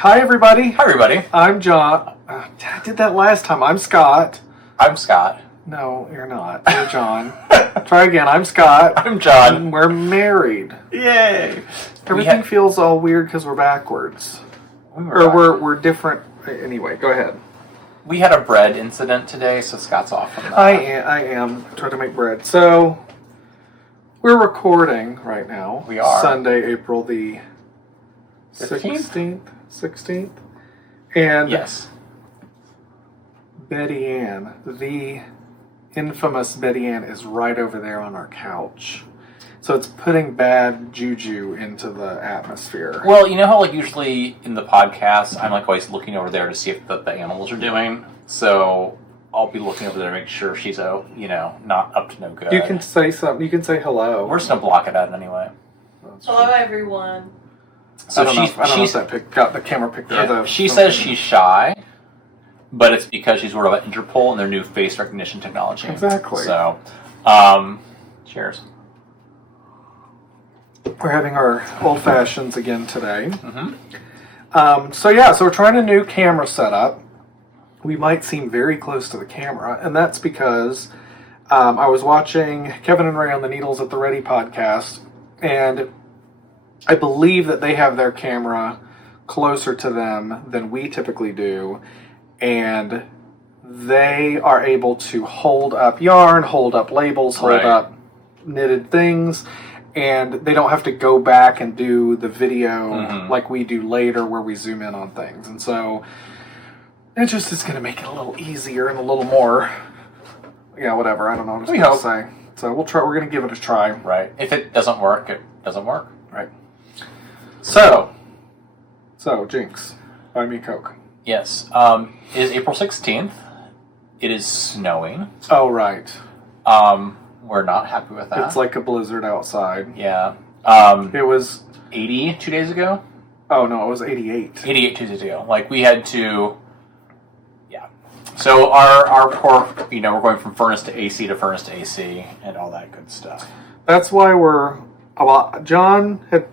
Hi, everybody. Hi, everybody. I'm John. I did that last time. I'm Scott. I'm Scott. No, you're not. You're John. Try again. I'm Scott. I'm John. And we're married. Yay. Everything feels all weird because we're backwards. We're different. Anyway, go ahead. We had a bread incident today, so Scott's off from that. I am. Trying to make bread. So, we're recording right now. We are. Sunday, April the 15th? 16th. And yes. Betty Ann, the infamous Betty Ann, is right over there on our couch. So it's putting bad juju into the atmosphere. Well, you know how usually in the podcast, I'm always looking over there to see if the animals are doing. So I'll be looking over there to make sure she's not up to no good. You can say something. You can say hello. We're just gonna block it out anyway. Hello, everyone. So I don't know if that the camera picked her. She says she's shy, but it's because she's sort of at Interpol and their new face recognition technology. Exactly. So, cheers. We're having our old fashions again today. Mm-hmm. So we're trying a new camera setup. We might seem very close to the camera, and that's because I was watching Kevin and Ray on the Needles at the Ready podcast, and I believe that they have their camera closer to them than we typically do, and they are able to hold up yarn, hold up labels, hold up knitted things, and they don't have to go back and do the video like we do later where we zoom in on things. And so it just is going to make it a little easier and a little more, whatever. I don't know what I was going to say. So we'll try. We're going to give it a try. Right. If it doesn't work, it doesn't work. Right. So Jinx, buy me a Coke. Yes. It is April 16th. It is snowing. Oh, right. We're not happy with that. It's like a blizzard outside. Yeah. It was 80 2 days ago? Oh, no, it was 88. 88 2 days ago. We had to... Yeah. So our poor... we're going from furnace to AC to furnace to AC and all that good stuff. That's why John had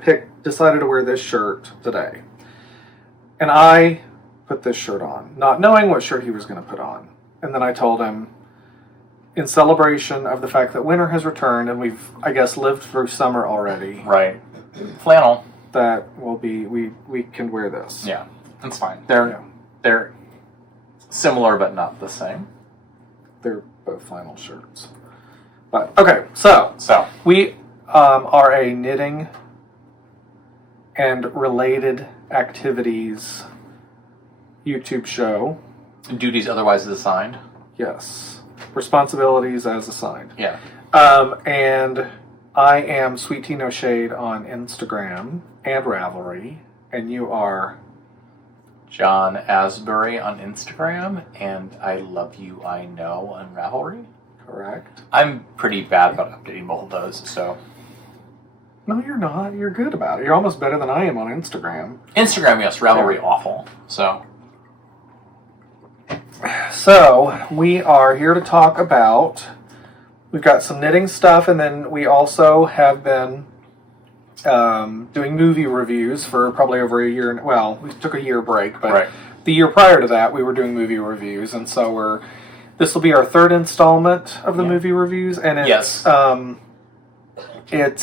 decided to wear this shirt today. And I put this shirt on, not knowing what shirt he was going to put on. And then I told him, in celebration of the fact that winter has returned and we've, I guess, lived through summer already. Right. Flannel. That will be, we can wear this. Yeah, that's fine. They're similar but not the same. They're both flannel shirts. But, okay, so we are a knitting and related activities YouTube show. Duties otherwise assigned. Yes. Responsibilities as assigned. Yeah. And I am SweetTeaNoShade on Instagram and Ravelry, and you are John Asbury on Instagram and ILoveYouIKnow on Ravelry. Correct. I'm pretty bad about updating both of those, so. No, you're not. You're good about it. You're almost better than I am on Instagram. Instagram, yes. Ravelry, awful. So, we are here to talk about, we've got some knitting stuff, and then we also have been doing movie reviews for probably over a year. Well, we took a year break, but the year prior to that, we were doing movie reviews, and so this will be our third installment of the movie reviews, and it's,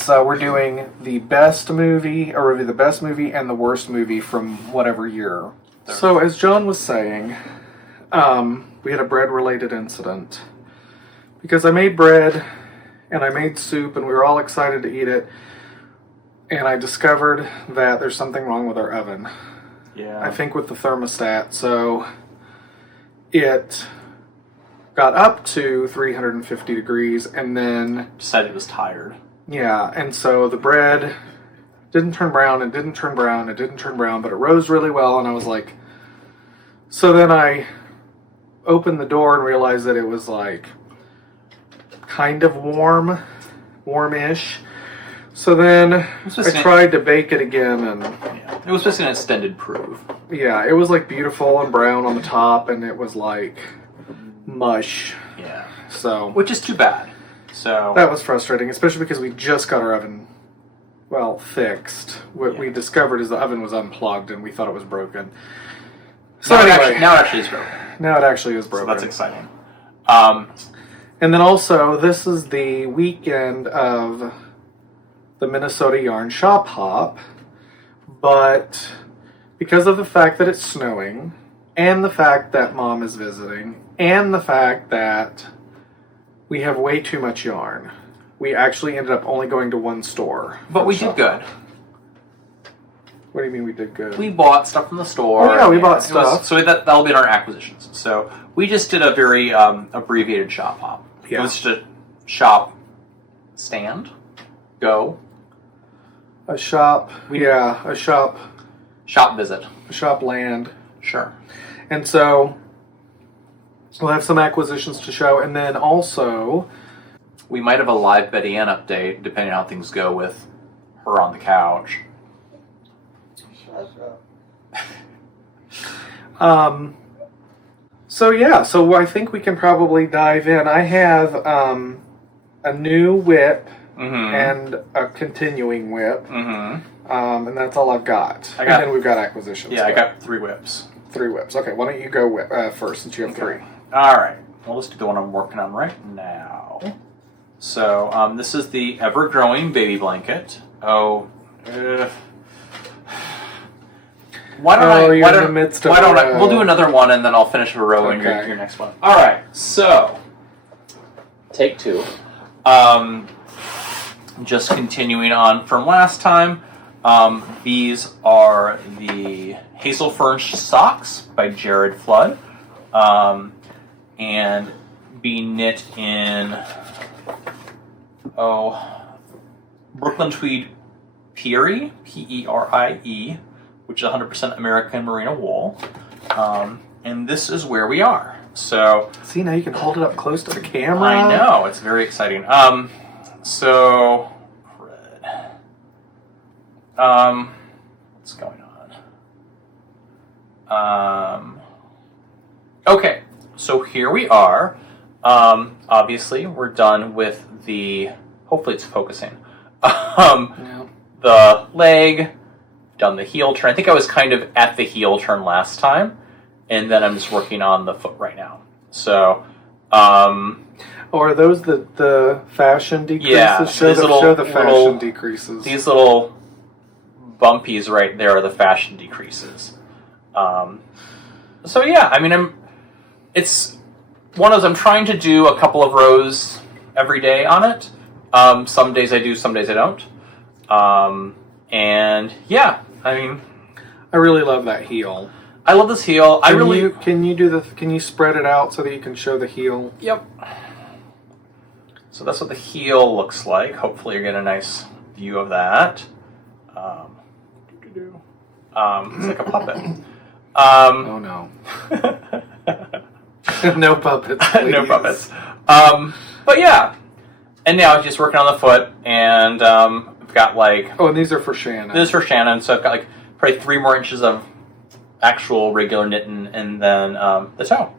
we're doing the best movie, or review the best movie and the worst movie from whatever year. So, as John was saying, we had a bread-related incident because I made bread and I made soup and we were all excited to eat it, and I discovered that there's something wrong with our oven. Yeah. I think with the thermostat. So it got up to 350 degrees and then decided it was tired. Yeah, and so the bread didn't turn brown, it didn't turn brown, it didn't turn brown, but it rose really well, and I was like... So then I opened the door and realized that it was kind of warm-ish. So then I tried to bake it again, and... Yeah. It was just an extended proof. Yeah, it was beautiful and brown on the top, and it was mush. Yeah. So... Which is too bad. So... That was frustrating, especially because we just got our oven fixed. What Yeah. we discovered is the oven was unplugged and we thought it was broken. So now, anyway, now it actually is broken. now it actually is So broken. that's exciting. And then also, this is the weekend of the Minnesota Yarn Shop Hop, but because of the fact that it's snowing, and the fact that Mom is visiting, and the fact that we have way too much yarn, we actually ended up only going to one store. But we did good. What do you mean we did good? We bought stuff from the store. Oh, yeah, we bought stuff. So that'll be in our acquisitions. So we just did a very abbreviated shop hop. Yeah. It was just a shop stand, go, A shop, a shop visit. land. Sure. And so we'll have some acquisitions to show, and then also We might have a live Betty Ann update, depending on how things go with her on the couch. So I think we can probably dive in. I have a new whip and a continuing whip, and that's all I've got. And then we've got acquisitions. Yeah, I got 3 whips. 3 whips. Okay, why don't you go whip first since you have 3? All right. Well, let's do the one I'm working on right now. So this is the ever-growing baby blanket. Why don't I? We'll do another one and then I'll finish a row in your next one. All right. So take 2. Just continuing on from last time. These are the Hazelfern Socks by Jared Flood, and being knit in Brooklyn Tweed Perie, P-E-R-I-E, which is 100% American merino wool. And this is where we are. So see, now you can hold it up close to the camera. I know, it's very exciting. What's going on? Okay, so here we are. Obviously, we're done with the. Hopefully, it's focusing. The leg, done the heel turn. I think I was kind of at the heel turn last time, and then I'm just working on the foot right now. So, are those the fashion decreases? Yeah, show the fashion decreases. These little bumpies right there are the fashion decreases. So yeah, I mean, it's one of those. I'm trying to do a couple of rows every day on it. Some days I do, some days I don't. And yeah, I mean, I really love that heel. I love this heel. Can you spread it out so that you can show the heel? Yep. So that's what the heel looks like. Hopefully you get a nice view of that. It's like a puppet. Oh no. No puppets, please. No puppets. But yeah. And now I'm just working on the foot, and I've got like... Oh, and these are for Shannon. This is for Shannon, so I've got like probably 3 more inches of actual regular knitting, and then the toe.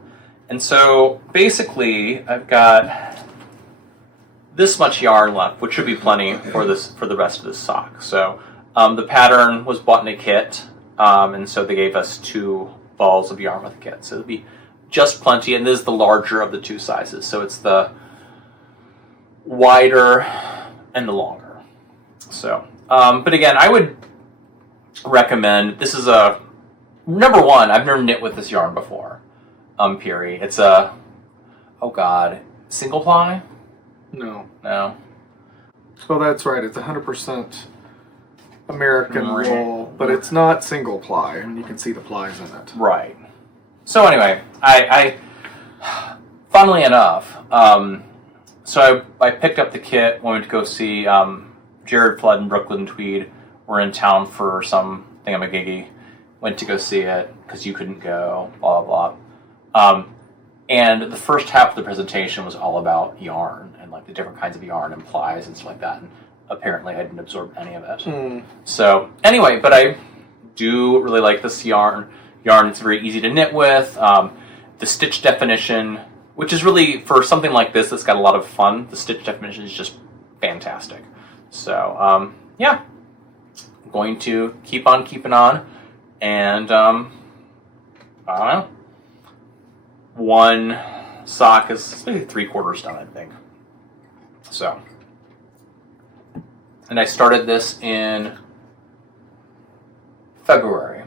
And so basically, I've got this much yarn left, which should be plenty for the rest of this sock. So the pattern was bought in a kit, and so they gave us 2 balls of yarn with the kit. So it'll be just plenty, and this is the larger of the 2 sizes. So it's the wider and the longer. So, but again, I would recommend, this is number 1, I've never knit with this yarn before. Peary. It's single ply? No. No. Oh, that's right. It's 100% American wool, but it's not single ply. I mean, you can see the plies in it. Right. So anyway, I funnily enough, so I picked up the kit, went to go see Jared Flood and Brooklyn Tweed. We're in town for some thingamagiggy. Went to go see it because you couldn't go, blah, blah, blah. And the first half of the presentation was all about yarn and like the different kinds of yarn and plies and stuff like that. And apparently I didn't absorb any of it. So anyway, but I do really like this yarn. It's very easy to knit with. The stitch definition, which is really, for something like this that's got a lot of fun, the stitch definition is just fantastic. So, yeah. going to keep on keeping on, and I don't know. One sock is maybe 3/4 done, I think. So, and I started this in February.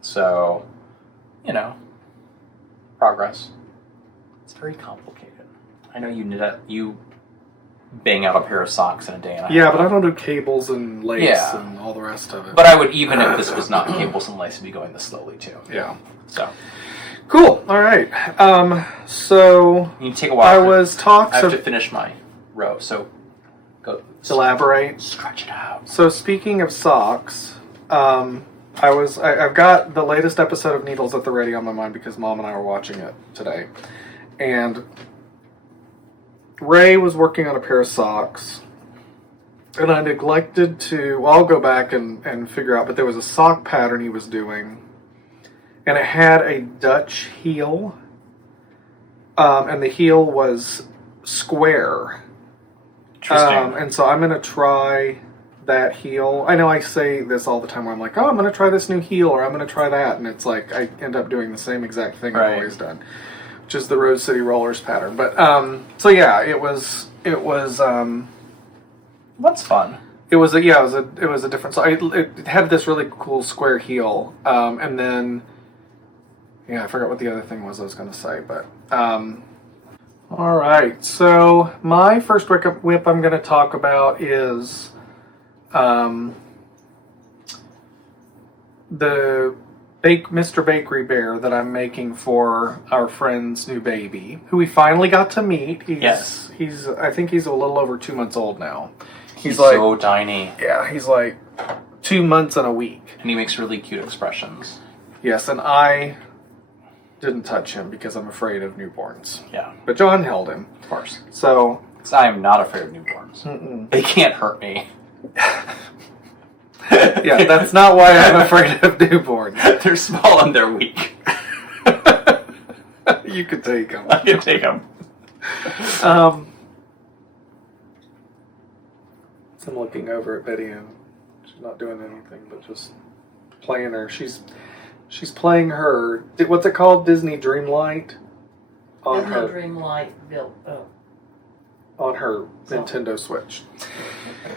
So, progress. It's very complicated. I know you bang out a pair of socks in a day and a half. Yeah, but I don't do cables and lace and all the rest of it. But I would, even if this was not cables and lace, I'd be going this slowly too. Yeah. So. Cool. All right. So You take a while. I have to finish my row, so go. Elaborate. Stretch it out. So speaking of socks, I've got the latest episode of Needles at the Ready on my mind because Mom and I were watching it today. And Ray was working on a pair of socks. And I neglected to... Well, I'll go back and figure out, but there was a sock pattern he was doing. And it had a Dutch heel. And the heel was square. Interesting. And so I'm going to try that heel. I know I say this all the time where I'm like, oh, I'm going to try this new heel, or I'm going to try that. And it's like, I end up doing the same exact thing I've always done, which is the Rose City Rollers pattern. But, so yeah, it was, what's fun? It was a different, so it had this really cool square heel. And then, yeah, I forgot what the other thing was I was going to say, but, all right. So my first whip I'm going to talk about is, the Mr. Bakery Bear that I'm making for our friend's new baby, who we finally got to meet. I think he's a little over 2 months old now. He's like, so tiny. Yeah, he's like 2 months and a week. And he makes really cute expressions. Yes, and I didn't touch him because I'm afraid of newborns. Yeah. But John held him. Of course. So... I am not afraid of newborns. They can't hurt me. Yeah, that's not why I'm afraid of newborns. They're small and they're weak. You could take them. I can take them. I'm looking over at Betty and she's not doing anything but just playing her. She's playing her, what's it called? Disney Dreamlight? Dreamlight built. On her Nintendo Switch.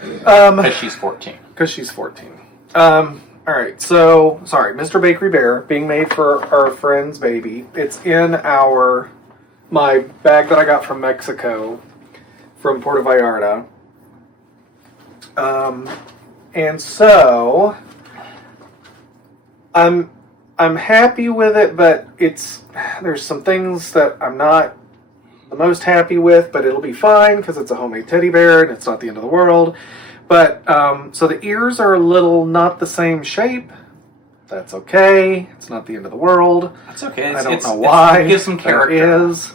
Because she's 14. Because she's 14. Alright, so, sorry, Mr. Bakery Bear, being made for our friend's baby. It's in my bag that I got from Mexico, from Puerto Vallarta. And so, I'm happy with it, but there's some things that I'm not the most happy with, but it'll be fine because it's a homemade teddy bear and it's not the end of the world. But, so the ears are a little not the same shape. That's okay. It's not the end of the world. That's okay. I don't know why. It gives some character. It is.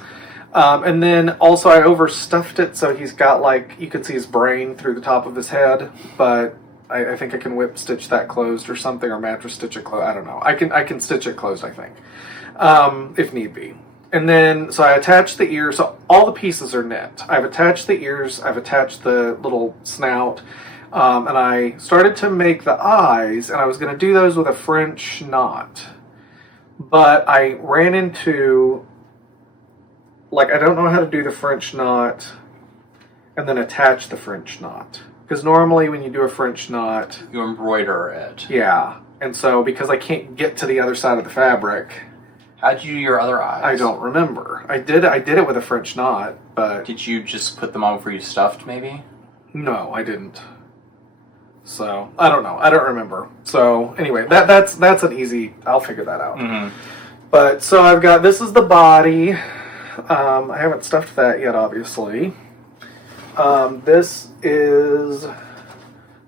And then also I overstuffed it so he's got you can see his brain through the top of his head, but I think I can whip stitch that closed or something, or mattress stitch it closed. I don't know. I can stitch it closed, I think, if need be. And then, so I attached the ears. So all the pieces are knit. I've attached the ears. I've attached the little snout. And I started to make the eyes, and I was going to do those with a French knot. But I ran into, I don't know how to do the French knot and then attach the French knot. Because normally when you do a French knot, you embroider it. Yeah. And so, because I can't get to the other side of the fabric... How'd you do your other eyes? I don't remember. I did it with a French knot, but... Did you just put them on before you stuffed, maybe? No, I didn't. So, I don't know. I don't remember. So, anyway, that's an easy... I'll figure that out. Mm-hmm. But, so I've got... This is the body. I haven't stuffed that yet, obviously. This is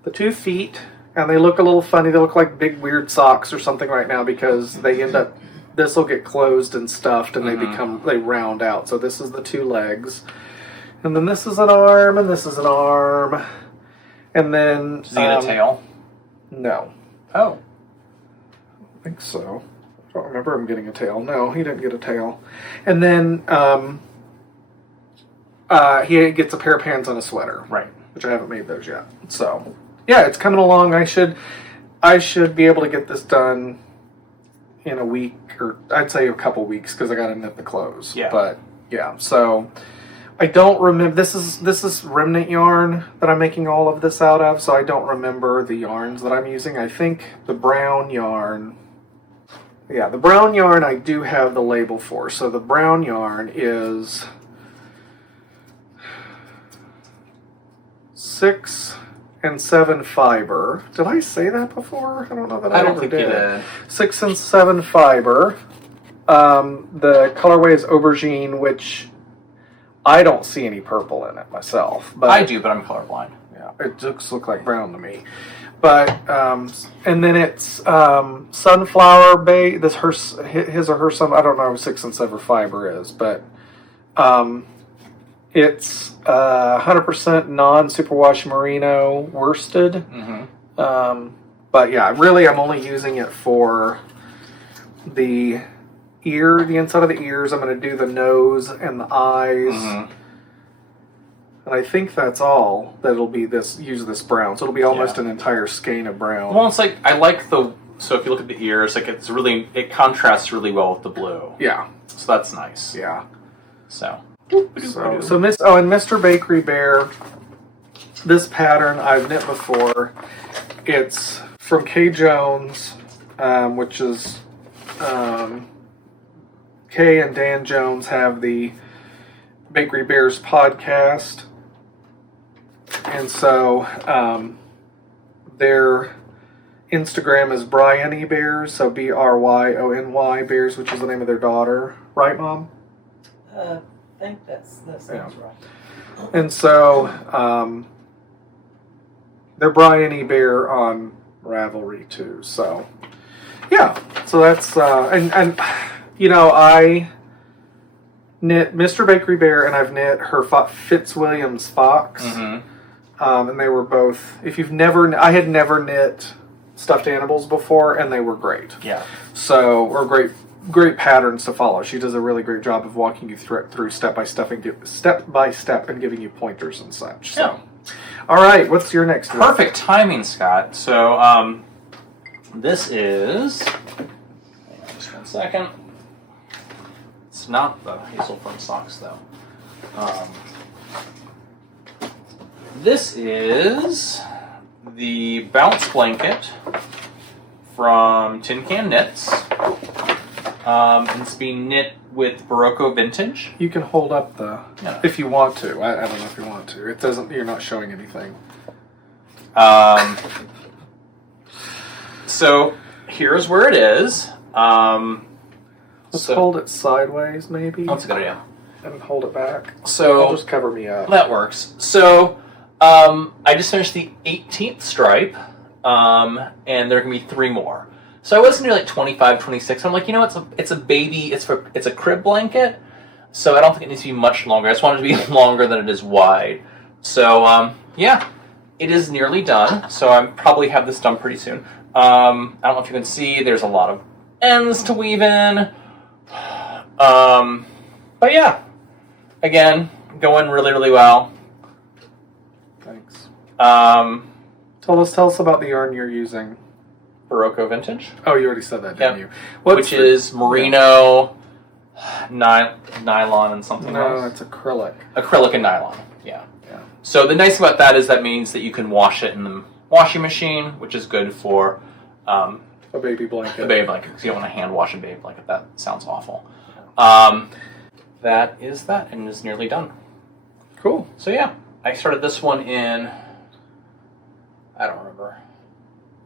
the 2 feet, and they look a little funny. They look like big, weird socks or something right now because they end up... This will get closed and stuffed, and they round out. So this is the 2 legs. And then this is an arm, and this is an arm. And then... Does he get a tail? No. Oh. I think so. I don't remember him getting a tail. No, he didn't get a tail. And then he gets a pair of pants and a sweater. Right. Which I haven't made those yet. So, yeah, it's coming along. I should be able to get this done in a week, or I'd say a couple weeks, because I got to knit the clothes. Yeah. But yeah, so I don't remember. This is remnant yarn that I'm making all of this out of, so I don't remember the yarns that I'm using. I think the brown yarn. Yeah, the brown yarn I do have the label for. So the brown yarn is 6 and 7 fiber. Did I say that before? I don't know that I don't ever think you did. 6 and 7 fiber. The colorway is aubergine, which I don't see any purple in it myself. But I do, but I'm colorblind. yeah, it just looks like brown to me. But and then it's sunflower base. This his or her sun. I don't know what 6 and 7 fiber is, but it's 100% non-superwash merino worsted. Mm-hmm. But yeah, really, I'm only using it for the inside of the ears. I'm going to do the nose and the eyes. Mm-hmm. And I think that's all that'll be use this brown. So it'll be almost an entire skein of brown. Well, it's like, I like so if you look at the ears, like it contrasts really well with the blue. Yeah. So that's nice. Yeah. So and Mr. Bakery Bear, this pattern I've knit before. It's from Kay Jones, which is Kay and Dan Jones have the Bakery Bears podcast. And so their Instagram is Bryony Bears, so Bryony Bears, which is the name of their daughter. Right, Mom? I think that sounds right. And so they're Bryony Bear on Ravelry too. So yeah, so that's and you know, I knit Mr. Bakery Bear and I've knit her Fitzwilliam's Fox. Mm-hmm. And they were both, I had never knit stuffed animals before, and they were great. Yeah. So, or great patterns to follow. She does a really great job of walking you through step by step and giving you pointers and such. So, Yeah. All right, what's your next one? Perfect timing, Scott. So, this is, hang on just 1 second. It's not the Hazelfern Socks, though. This is the bounce blanket from TinCanKnits. And it's being knit with Berroco Vintage. You can hold up Yeah. if you want to. I don't know if you want to. It doesn't. You're not showing anything. So here's where it is. Let's hold it sideways, maybe. That's a good idea. And hold it back. So I'll just cover me up. that works. So I just finished the 18th stripe, and there can be 3 more. So I was going to do like 25, 26. I'm like, you know, it's a baby. It's a crib blanket, so I don't think it needs to be much longer. I just want it to be longer than it is wide. So yeah, it is nearly done. So I probably have this done pretty soon. I don't know if you can see. There's a lot of ends to weave in. But yeah, again, going really, really well. Thanks. Tell us about the yarn you're using. Berroco Vintage. Oh, you already said that, didn't you? Which is merino, nylon, and something else. No, it's acrylic. Acrylic and nylon. Yeah. Yeah. So the nice thing about that is that means that you can wash it in the washing machine, which is good for a baby blanket. a baby blanket, because you don't want to hand wash a baby blanket. That sounds awful. That is that, and it's nearly done. Cool. So yeah, I started this one in, I don't remember.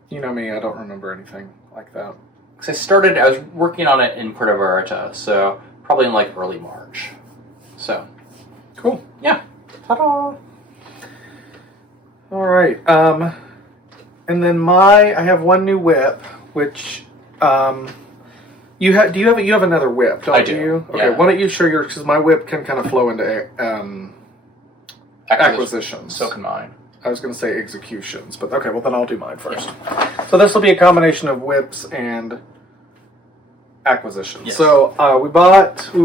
You know me, I don't remember anything like that. Because I was working on it in Puerto Vallarta, so probably in like early March. So, cool. Yeah. Ta-da! All right. And then I have one new whip, which you have another whip, don't I do. you? Okay. Yeah. Why don't you show yours, because my whip can kind of flow into acquisitions. So can mine. I was going to say executions, but okay, well then I'll do mine first. Yeah. So this will be a combination of whips and acquisitions. Yes. So we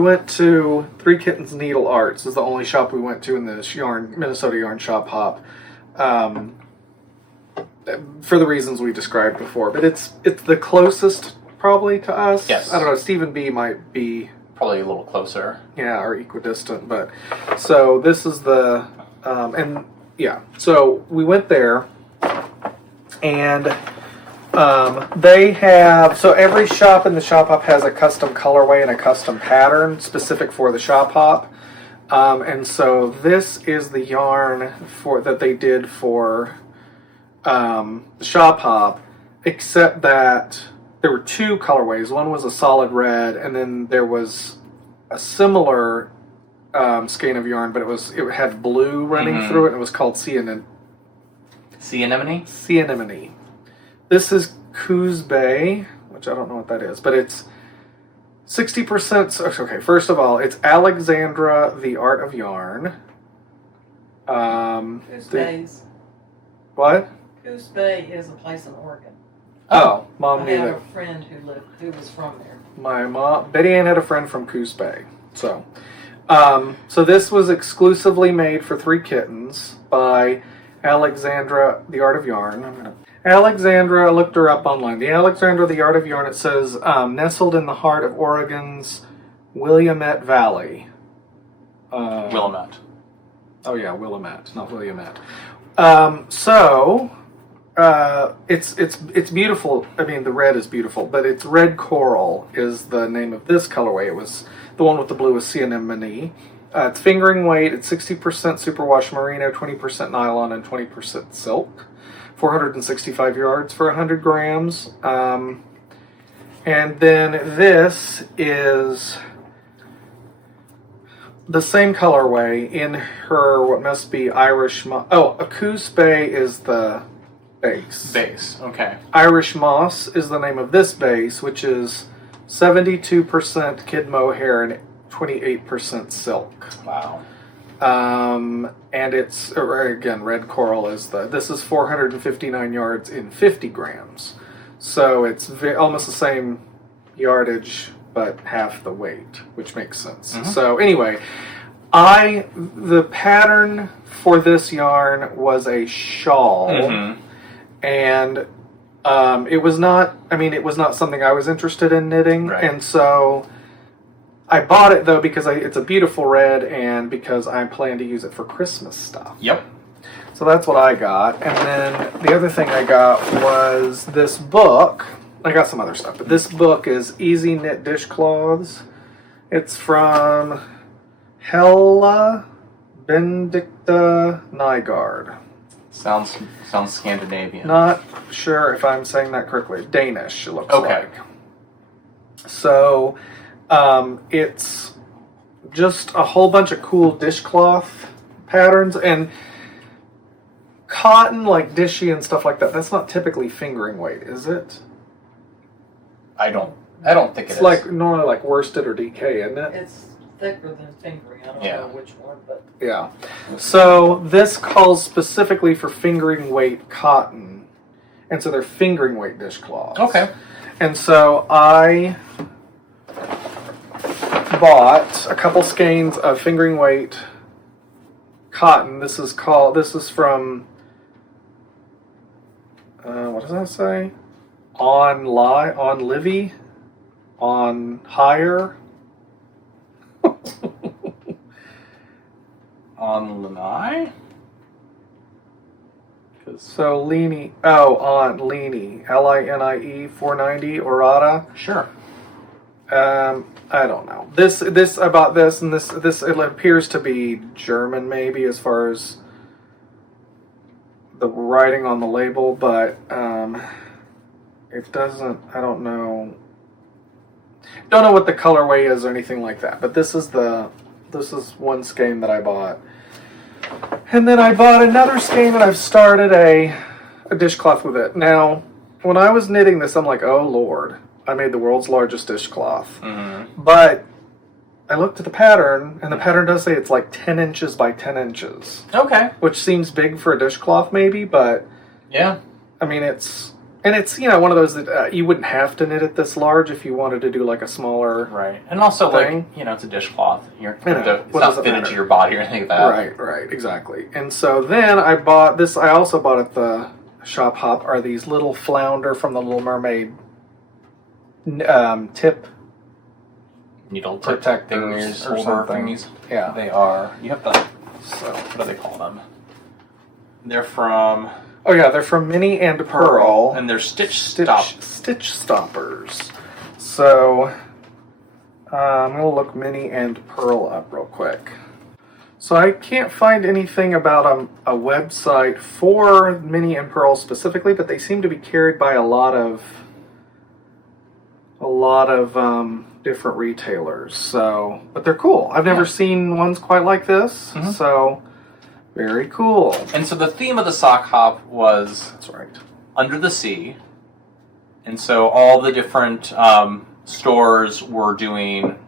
went to Three Kittens Needle Arts. This is the only shop we went to in this Minnesota Yarn Shop hop. for the reasons we described before. But it's the closest probably to us. Yes. I don't know. Stephen B might be probably a little closer. Yeah, or equidistant. But so this is the and yeah. So we went there, and they have so every shop in the shop hop has a custom colorway and a custom pattern specific for the shop hop. And so this is the yarn that they did for the shop hop, except that there were two colorways. One was a solid red, and then there was a similar skein of yarn, but it had blue running through it, and it was called Sea Anemone. This is Coos Bay, which I don't know what that is, but it's 60%. Okay, first of all, it's Alexandra, the Art of Yarn. Coos Bay's. What? Coos Bay is a place in Oregon. Oh, Mom I knew have that. a friend who was from there. My mom, Betty Ann, had a friend from Coos Bay. So this was exclusively made for 3 kittens by Alexandra, the Art of Yarn. Alexandra, I looked her up online. The Alexandra, the Art of Yarn, it says, nestled in the heart of Oregon's Willamette Valley. Willamette. Oh yeah, Willamette, not Williamette. It's beautiful. I mean, the red is beautiful, but it's Red Coral is the name of this colorway. It was the one with the blue was Sea Anemone. It's fingering weight. It's 60% superwash merino, 20% nylon, and 20% silk. 465 yards for 100 grams. And then this is the same colorway in her, what must be Irish moss. Oh, a Coos Bay is the base. Okay. Irish Moss is the name of this base, which is 72% kid mohair and 28% silk. Wow. And it's, again, Red Coral is this is 459 yards in 50 grams. So it's almost the same yardage, but half the weight, which makes sense. Mm-hmm. So anyway, the pattern for this yarn was a shawl. Mm-hmm. And it was not something I was interested in knitting. Right. And so I bought it, though, because it's a beautiful red and because I plan to use it for Christmas stuff. Yep. So that's what I got. And then the other thing I got was this book. I got some other stuff, but this book is Easy Knit Dishcloths. It's from Hella Benedicta Nygaard. Sounds Scandinavian. Not sure if I'm saying that correctly. Danish, it looks Okay. like. So, it's just a whole bunch of cool dishcloth patterns and cotton, like dishy and stuff like that. That's not typically fingering weight, is it? I don't think It's like normally like worsted or DK, isn't it? It's thicker than fingering. I don't know which one, but Yeah. So this calls specifically for fingering weight cotton. And so they're fingering weight dishcloths. Okay. And so I bought a couple skeins of fingering weight cotton. This is from what does that say? On Livy? On Hire? On Lanai? So Leanie, on Leanie, Line 490 Orata. Sure. I don't know. This I bought this, and this it appears to be German, maybe as far as the writing on the label, but it doesn't. I don't know. Don't know what the colorway is or anything like that. But this is one skein that I bought. And then I bought another skein and I've started a dishcloth with it. Now, when I was knitting this, I'm like, oh Lord, I made the world's largest dishcloth. Mm-hmm. But I looked at the pattern, and the pattern does say it's like 10 inches by 10 inches. Okay. Which seems big for a dishcloth maybe, but yeah. I mean, it's one of those that you wouldn't have to knit it this large if you wanted to do like a smaller right. And also thing. Like, it's a dishcloth. It's What not does it fitted matter? to your body or anything like that. Right, exactly. And so then I bought this. I also bought at the shop hop are these little flounder from the Little Mermaid tip Needle protectors or something. Thingies. Yeah, They are. You have to. So What do they call them? They're from oh yeah, they're from Minnie and Pearl, and they're stitch stoppers. So I'm gonna look Minnie and Pearl up real quick. So I can't find anything about a website for Minnie and Pearl specifically, but they seem to be carried by a lot of different retailers. So, but they're cool. I've never seen ones quite like this. Mm-hmm. So, very cool. And so the theme of the sock hop was That's right. under the sea, and so all the different stores were doing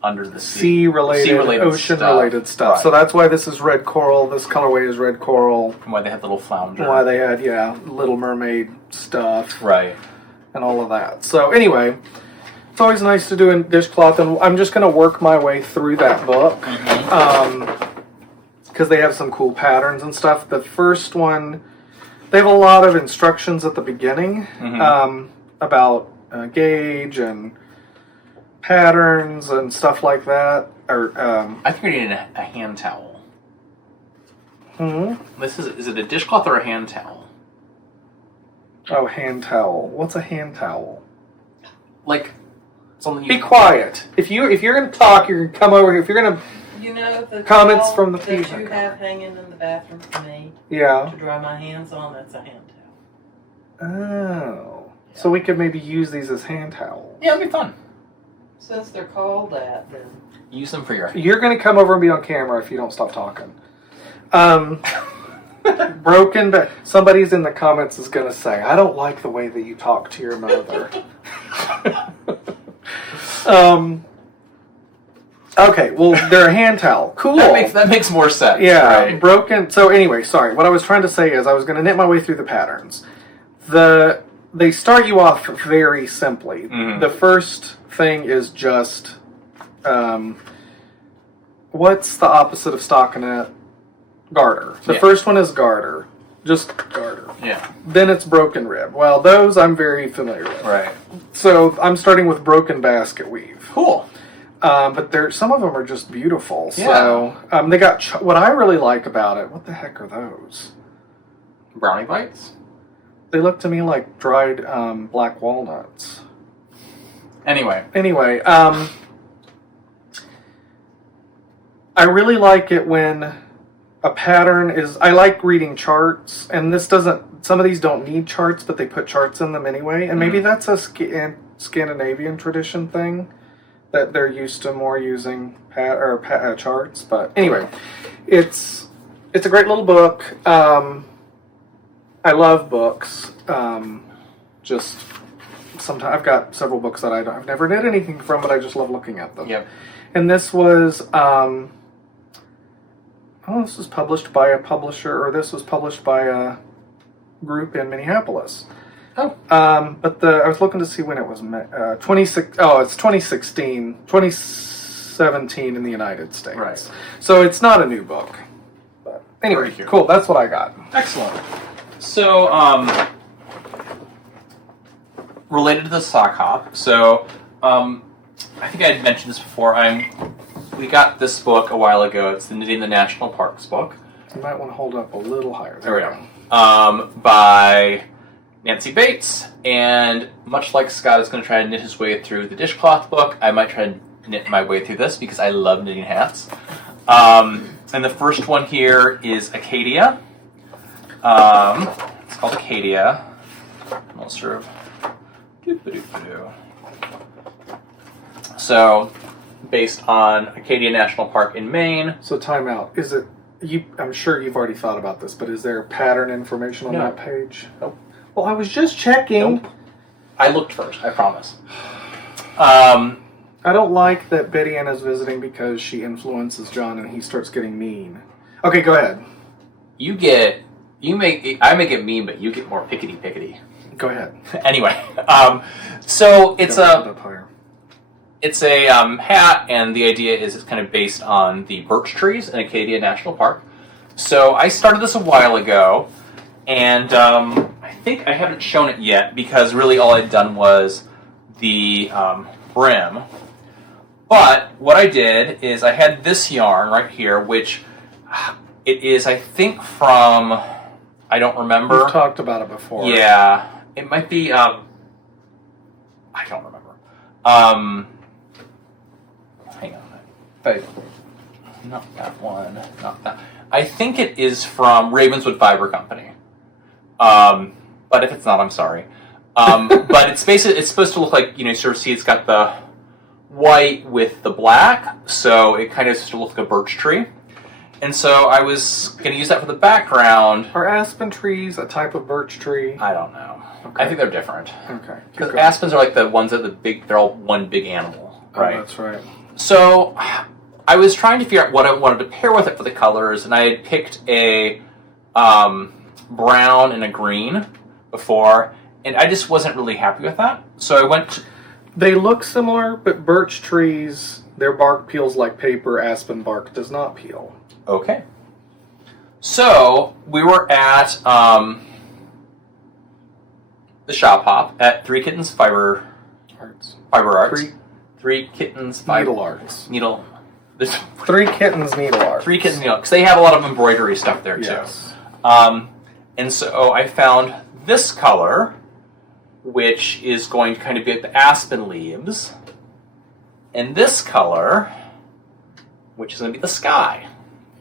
under the sea. Sea-related, ocean-related stuff. Right. So that's why this is red coral. This colorway is red coral. And why they had little flounder. Why they had, Little Mermaid stuff. Right. And all of that. So anyway, it's always nice to do in dishcloth, and I'm just going to work my way through that book. Because they have some cool patterns and stuff. The first one, they have a lot of instructions at the beginning about gauge and patterns and stuff like that. Or I think you're needing a hand towel. Mm-hmm. Is it a dishcloth or a hand towel? Oh, hand towel. What's a hand towel? Like something you Be quiet. If you're going to talk, you're going to come over here. If you're going to You know the Comments towel from the that people. you have hanging in the bathroom for me yeah. to dry my hands on, that's a hand towel. Oh. So we could maybe use these as hand towels. Yeah, it'd be fun. Since they're called that, then Use them for your You're going to come over and be on camera if you don't stop talking. Broken, but somebody's in the comments is going to say, I don't like the way that you talk to your mother. Okay, well, they're a hand towel. Cool. That makes more sense. Yeah, right? broken. So anyway, sorry. What I was trying to say is I was going to knit my way through the patterns. They start you off very simply. Mm-hmm. The first thing is just, what's the opposite of stockinette? Garter. The first one is garter. Just garter. Yeah. Then it's broken rib. Well, those I'm very familiar with. Right. So I'm starting with broken basket weave. Cool. But some of them are just beautiful. Yeah. So they got what I really like about it. What the heck are those? Brownie bites? They look to me like dried black walnuts. Anyway, I really like it when a pattern is. I like reading charts, and this doesn't. Some of these don't need charts, but they put charts in them anyway. And maybe that's a Scandinavian tradition thing that they're used to more using charts. But anyway, it's a great little book. I love books. Just sometimes I've got several books that I've never knit anything from, but I just love looking at them. Yep. And this was this was published by a publisher, or this was published by a group in Minneapolis. Oh. But I was looking to see when it was 2017 in the United States. Right. So it's not a new book. But anyway, cool. That's what I got. Excellent. So, related to the sock hop, so I think I had mentioned this before. We got this book a while ago. It's the Knitting the National Parks book. You might want to hold it up a little higher. There we go. By Nancy Bates, and much like Scott is going to try to knit his way through the dishcloth book, I might try to knit my way through this because I love knitting hats. And the first one here is Acadia. It's called Acadia. I'll sort of So, based on Acadia National Park in Maine. So time out. Is it I'm sure you've already thought about this, but is there pattern information on that page? Nope. Well, I was just checking. Nope. I looked first, I promise. I don't like that Betty Ann is visiting because she influences John and he starts getting mean. Okay, go ahead. I make it mean, but you get more pickety. Go ahead. Anyway, so it's a hat, and the idea is it's kind of based on the birch trees in Acadia National Park. So I started this a while ago, And I think I haven't shown it yet because really all I'd done was the brim. But what I did is I had this yarn right here, which it is, I think, from, I don't remember. We've talked about it before. Yeah. It might be, I don't remember. Hang on. Not that one. Not that. I think it is from Ravenswood Fiber Company. But if it's not, I'm sorry. But it's basically, it's supposed to look like, you sort of see it's got the white with the black, so it kind of sort of looks like a birch tree. And so I was going to use that for the background. Are aspen trees a type of birch tree? I don't know. Okay. I think they're different. Okay. Because aspens are like the ones that they're all one big animal, right? Oh, that's right. So I was trying to figure out what I wanted to pair with it for the colors, and I had picked a brown and a green before, and I just wasn't really happy with that. So I went... They look similar, but birch trees, their bark peels like paper. Aspen bark does not peel. Okay. So we were at the shop hop at Three Kittens Fiber Arts. Three Kittens Fiber Needle Arts. Needle. Three Kittens Needle Arts. Three Kittens Needle, because they have a lot of embroidery stuff there too. Yes. And so I found this color, which is going to kind of be like the aspen leaves, and this color, which is going to be the sky.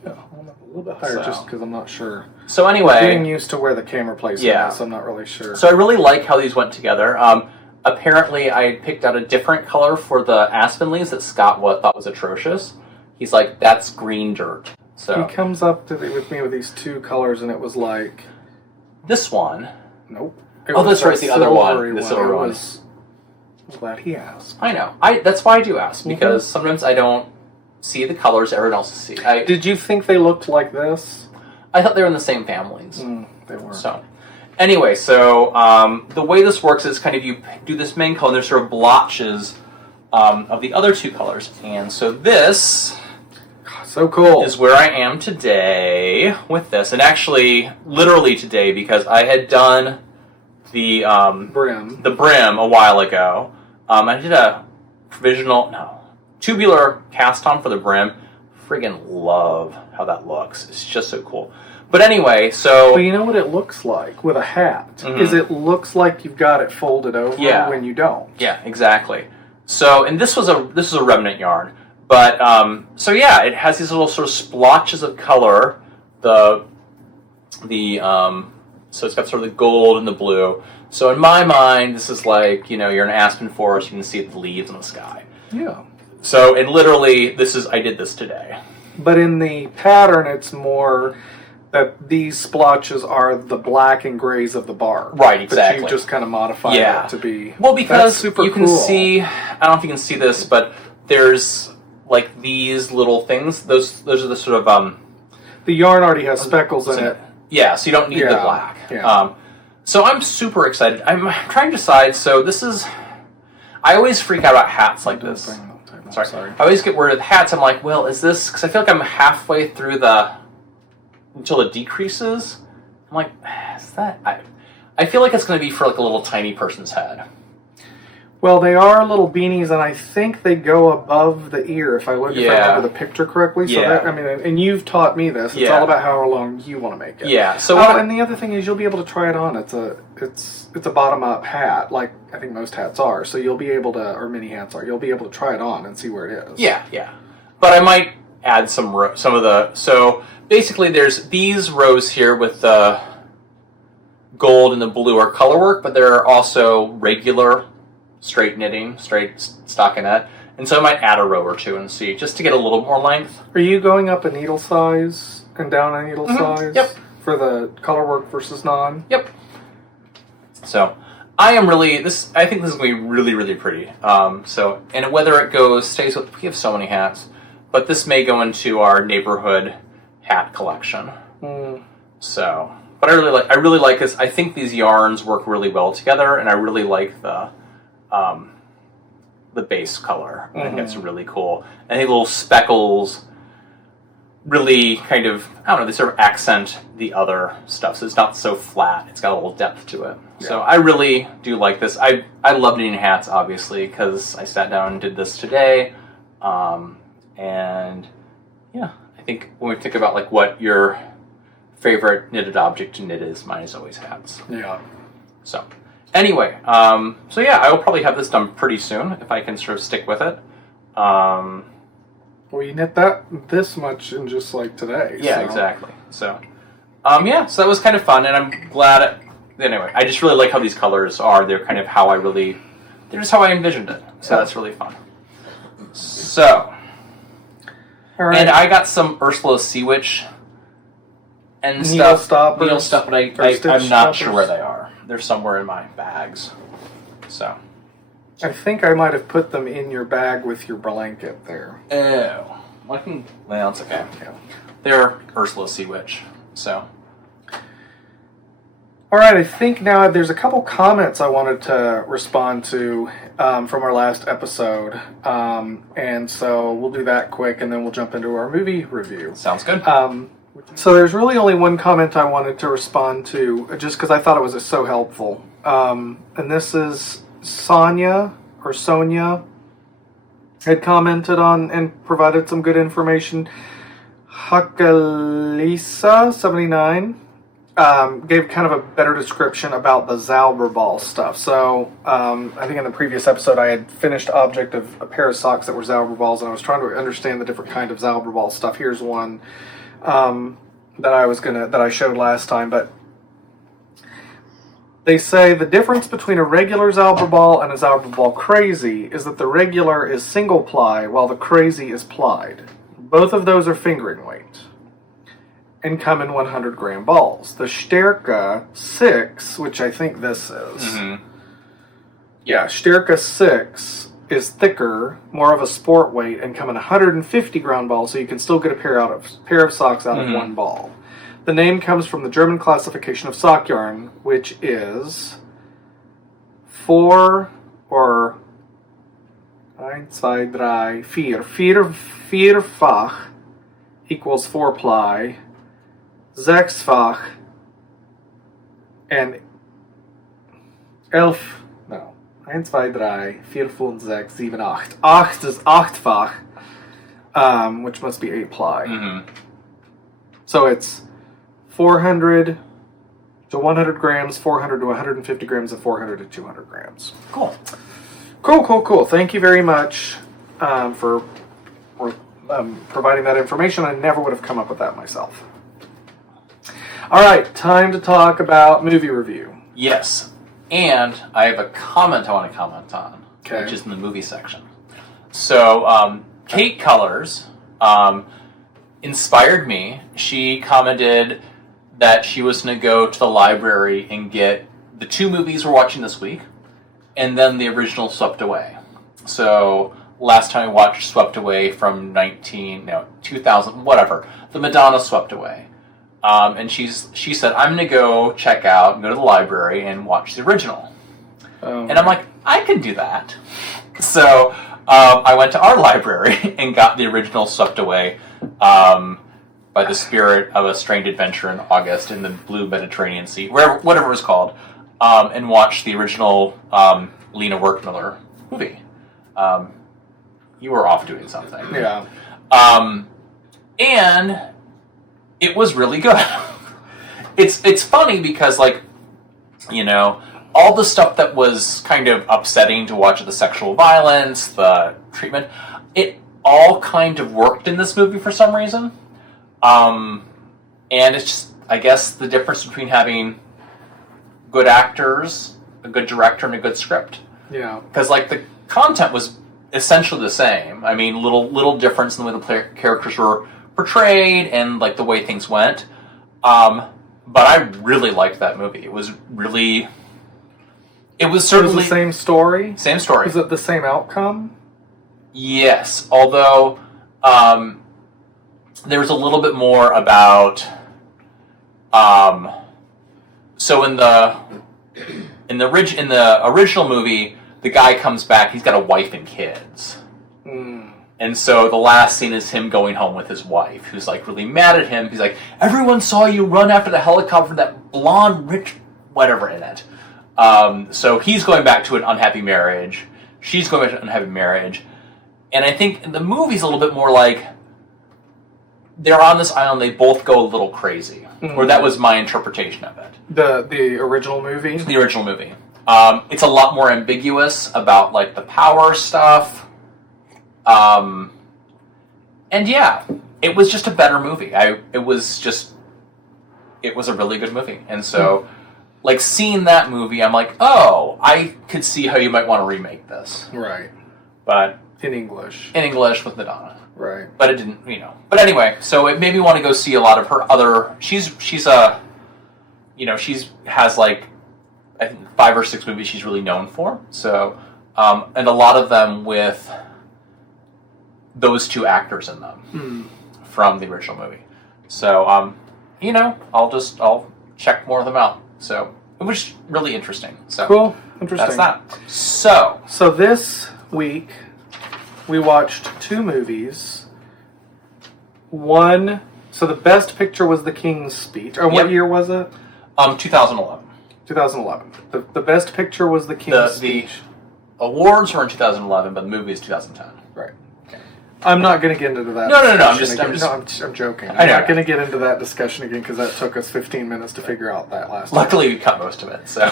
Yeah, I'm a little bit higher just because I'm not sure. So anyway, getting used to where the camera plays in this, I'm not really sure. So I really like how these went together. Apparently, I picked out a different color for the aspen leaves that Scott thought was atrocious. He's like, that's green dirt. So he comes up with me with these two colors, and it was like this one. Nope. That's right, the other one. The silver one. I'm glad he asked. I know. That's why I do ask, because sometimes I don't see the colors everyone else sees. Did you think they looked like this? I thought they were in the same families. They weren't. So, anyway, the way this works is kind of you do this main color, and there's sort of blotches of the other two colors. And so this... So cool. Is where I am today with this. And actually, literally today, because I had done the brim a while ago. I did a tubular cast on for the brim. Friggin' love how that looks. It's just so cool. But anyway, so... Well, you know what it looks like with a hat? Is it looks like you've got it folded over when you don't. Yeah, exactly. So, and this was a remnant yarn. But, so yeah, it has these little sort of splotches of color. So it's got sort of the gold and the blue. So in my mind, this is like, you're in an aspen forest, you can see the leaves in the sky. Yeah. So, and literally, I did this today. But in the pattern, it's more that these splotches are the black and grays of the bark. Right, exactly. But you just kind of modify it to be... Well, because you can see, I don't know if you can see this, but there's... like these little things, those are the sort of the yarn already has speckles in it. Yeah, so you don't need the black. Yeah. So I'm super excited. I'm trying to decide. So this is, I always freak out about hats like this. Sorry. I always get worried with hats. I'm like, well, is this because I feel like I'm halfway through until it decreases. I'm like, is that? I feel like it's going to be for like a little tiny person's head. Well, they are little beanies, and I think they go above the ear, if I remember the picture correctly. So and you've taught me this. It's all about how long you want to make it. Yeah. So and the other thing is you'll be able to try it on. It's a bottom-up hat, like I think most hats are. So you'll be able to, or mini hats are. You'll be able to try it on and see where it is. Yeah. But I might add some of the. So basically, there's these rows here with the gold and the blue are color work, but there are also regular straight knitting, straight stockinette, and so I might add a row or two and see, just to get a little more length. Are you going up a needle size and down a needle size? Yep. For the color work versus non? Yep. So, I am really, I think this is going to be really, really pretty. And whether it stays with, we have so many hats, but this may go into our neighborhood hat collection. So, but I really like this. I think these yarns work really well together, and I really like the base color. I think it's really cool. And the little speckles really kind of, I don't know, they sort of accent the other stuff, so it's not so flat. It's got a little depth to it. Yeah. So I really do like this. I love knitting hats, obviously, because I sat down and did this today. And yeah, I think when we think about like what your favorite knitted object to knit is, mine is always hats. Yeah. So anyway, so yeah, I will probably have this done pretty soon if I can sort of stick with it. Well, you knit this much in just like today. Yeah, so. Exactly. So, yeah, so that was kind of fun, and I'm glad. Anyway, I just really like how these colors are. They're kind of how they're just how I envisioned it. So that's really fun. So, all right. And I got some Ursula Sea Witch and needle stuff, but I'm not sure where they are. They're somewhere in my bags. So. I think I might have put them in your bag with your blanket there. Oh. Well, it's okay. Yeah. They're Ursula Sea Witch, so. All right, I think now there's a couple comments I wanted to respond to from our last episode. And so we'll do that quick, and then we'll jump into our movie review. Sounds good. So there's really only one comment I wanted to respond to, just because I thought it was so helpful. And this is Sonia had commented on and provided some good information. Hakalisa79 gave kind of a better description about the Zauberball stuff. So I think in the previous episode I had finished object of a pair of socks that were Zauberballs, and I was trying to understand the different kind of Zauberball stuff. Here's one that I showed last time, but they say the difference between a regular Zauberball and a Zauberball Crazy is that the regular is single ply while the Crazy is plied. Both of those are fingering weight and come in 100 gram balls. The Stärke 6, which I think this is. Mm-hmm. Yeah, Stärke 6 is thicker, more of a sport weight, and come in 150 gram balls, so you can still get a pair of socks out of one ball. The name comes from the German classification of sock yarn, which is 4 or 1, 2, 3, 4. Vierfach equals 4 ply. Sechsfach and 11. No. 1, 2, 3, 4, 5, 6, 7, 8. 8 is achtfach, which must be 8 ply. Mm-hmm. So it's 400 to 100 grams, 400 to 150 grams, and 400 to 200 grams. Cool. Thank you very much for providing that information. I never would have come up with that myself. All right, time to talk about movie review. Yes, and I have a comment I want to comment on, okay, which is in the movie section. So, Kate Colors inspired me. She commented that she was going to go to the library and get the 2 movies we're watching this week, and then the original Swept Away. So, last time I watched Swept Away from 2000, whatever, the Madonna Swept Away. And she said, I'm going to go check out and go to the library and watch the original. And I'm like, I can do that. So, I went to our library and got the original Swept Away, by the Spirit of a Strange Adventure in August in the Blue Mediterranean Sea, whatever it was called, and watched the original Lena Wertmüller movie. You were off doing something. Yeah. And it was really good. It's funny because, like, you know, all the stuff that was kind of upsetting to watch, the sexual violence, the treatment, it all kind of worked in this movie for some reason. And it's just, I guess, the difference between having good actors, a good director, and a good script. Yeah. Because, like, the content was essentially the same. I mean, little difference in the way the characters were portrayed and, like, the way things went. But I really liked that movie. It was certainly... It was the same story? Same story. Was it the same outcome? Yes, although there was a little bit more about... So in the original movie, the guy comes back, he's got a wife and kids. And so the last scene is him going home with his wife, who's like really mad at him. He's like, everyone saw you run after the helicopter, that blonde, rich, whatever in it. So he's going back to an unhappy marriage. She's going back to an unhappy marriage. And I think the movie's a little bit more like they're on this island, they both go a little crazy. Mm-hmm. Or that was my interpretation of it. The original movie? The original movie. It's a lot more ambiguous about like the power stuff. And yeah, it was just a better movie. It was a really good movie. And so, like, seeing that movie, I'm like, oh, I could see how you might want to remake this. Right. But... In English. In English with Madonna. Right. But it didn't, But anyway, so it made me want to go see a lot of her other... She has, like, I think 5 or 6 movies she's really known for. So, and a lot of them with those 2 actors in them from the original movie. So, I'll check more of them out. So, it was really interesting. So cool. Interesting. That's that. So this week, we watched 2 movies. One, so the best picture was The King's Speech. Or what year was it? 2011. 2011. The best picture was The King's Speech. The awards were in 2011, but the movie is 2010. Right. I'm not going to get into that. No. I'm joking. I'm not going to get into that discussion again because that took us 15 minutes to figure out that last time. Luckily, we cut most of it, so.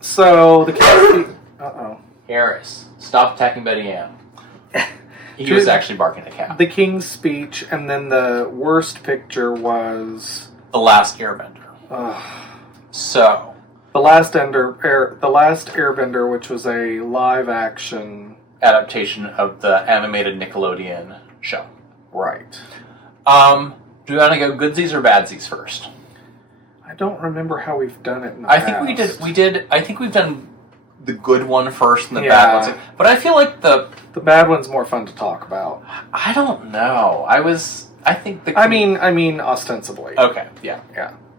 So, The King's Speech... Uh-oh. Harris, stop attacking Betty Ann. He was actually barking at a cat. The King's Speech, and then the worst picture was... The Last Airbender. So... The Last Airbender, which was a live-action... adaptation of the animated Nickelodeon show. Right. Do you want to go goodsies or badsies first? I don't remember how we've done it in the past. I think we've done the good one first and the bad one. But I feel like the bad one's more fun to talk about. I don't know. I mean ostensibly. Okay, yeah.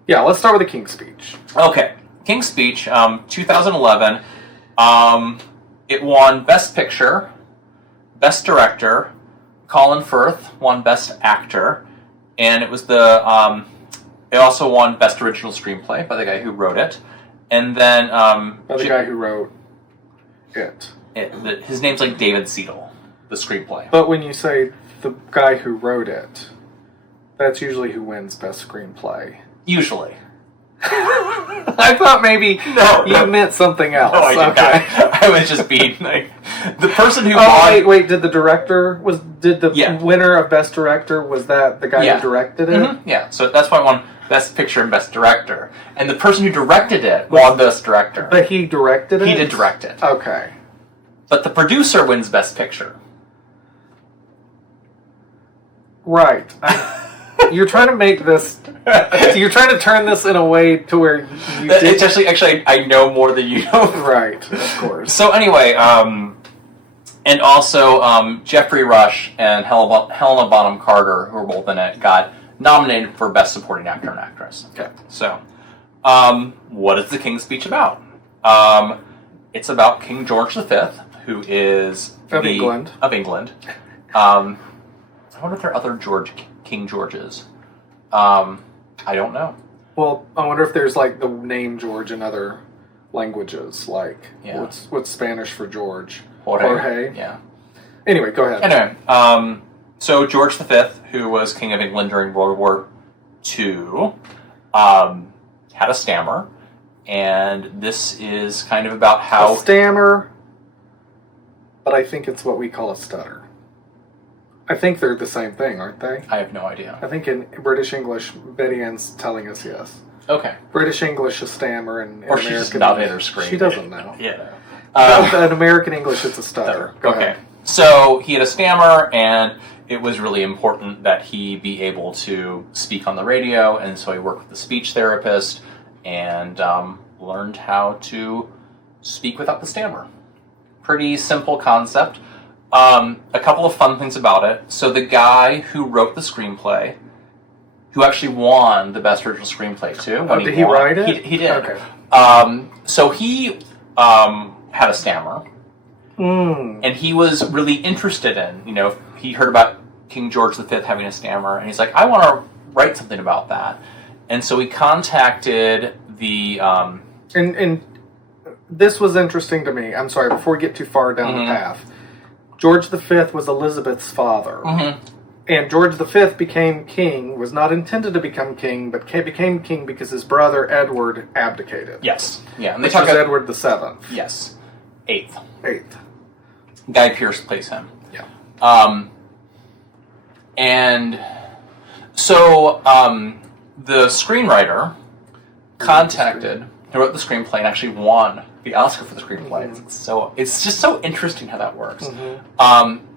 Yeah, let's start with The King's Speech. Okay. King's Speech, 2011. It won Best Picture, Best Director. Colin Firth won Best Actor, and it was it also won Best Original Screenplay by the guy who wrote it, and then by the guy who wrote it. His name's like David Seidel, the screenplay. But when you say the guy who wrote it, that's usually who wins Best Screenplay. Usually. I thought maybe you meant something else. No, I did not. I was just being like the person who. Wait! Did the winner of Best Director, was that the guy who directed it? Mm-hmm. Yeah. So that's why I won Best Picture and Best Director, and the person who directed it won Best Director. But he directed it. He did direct it. Okay. But the producer wins Best Picture. Right. You're trying to make this... You're trying to turn this in a way to where you did... It's actually, I know more than you know. Right, of course. So anyway, and also Jeffrey Rush and Helena Bonham Carter, who were both in it, got nominated for Best Supporting Actor and Actress. Okay. So, what is The King's Speech about? It's about King George V, who is... Of England. I wonder if there are other King Georges. I don't know. Well, I wonder if there's like the name George in other languages. Like, what's Spanish for George? Jorge. Yeah. Anyway, go ahead. Anyway, so George V, who was King of England during World War II, had a stammer, and this is kind of about how... A stammer, but I think it's what we call a stutter. I think they're the same thing, aren't they? I have no idea. I think in British English, Betty Ann's telling us yes. Okay. British English is stammer, and or American she's not in her screen. She doesn't know. Yeah. In American English, it's a stutter. Go ahead. So he had a stammer, and it was really important that he be able to speak on the radio, and so he worked with a speech therapist and learned how to speak without the stammer. Pretty simple concept. A couple of fun things about it. So the guy who wrote the screenplay, who actually won the Best Original Screenplay too. Did he write it? He did. Okay. So he had a stammer, And he was really interested in, he heard about King George V having a stammer, and he's like, I want to write something about that. And so he contacted the... And this was interesting to me. I'm sorry, before we get too far down the path. George V was Elizabeth's father. And George V became king, was not intended to become king, but became king because his brother Edward abdicated. Yes. Yeah. And which was Edward VII. Yes. Eighth. Guy Pearce plays him. Yeah. And so the screenwriter who wrote the screenplay and actually won the Oscar for the screenplay. It's just so interesting how that works.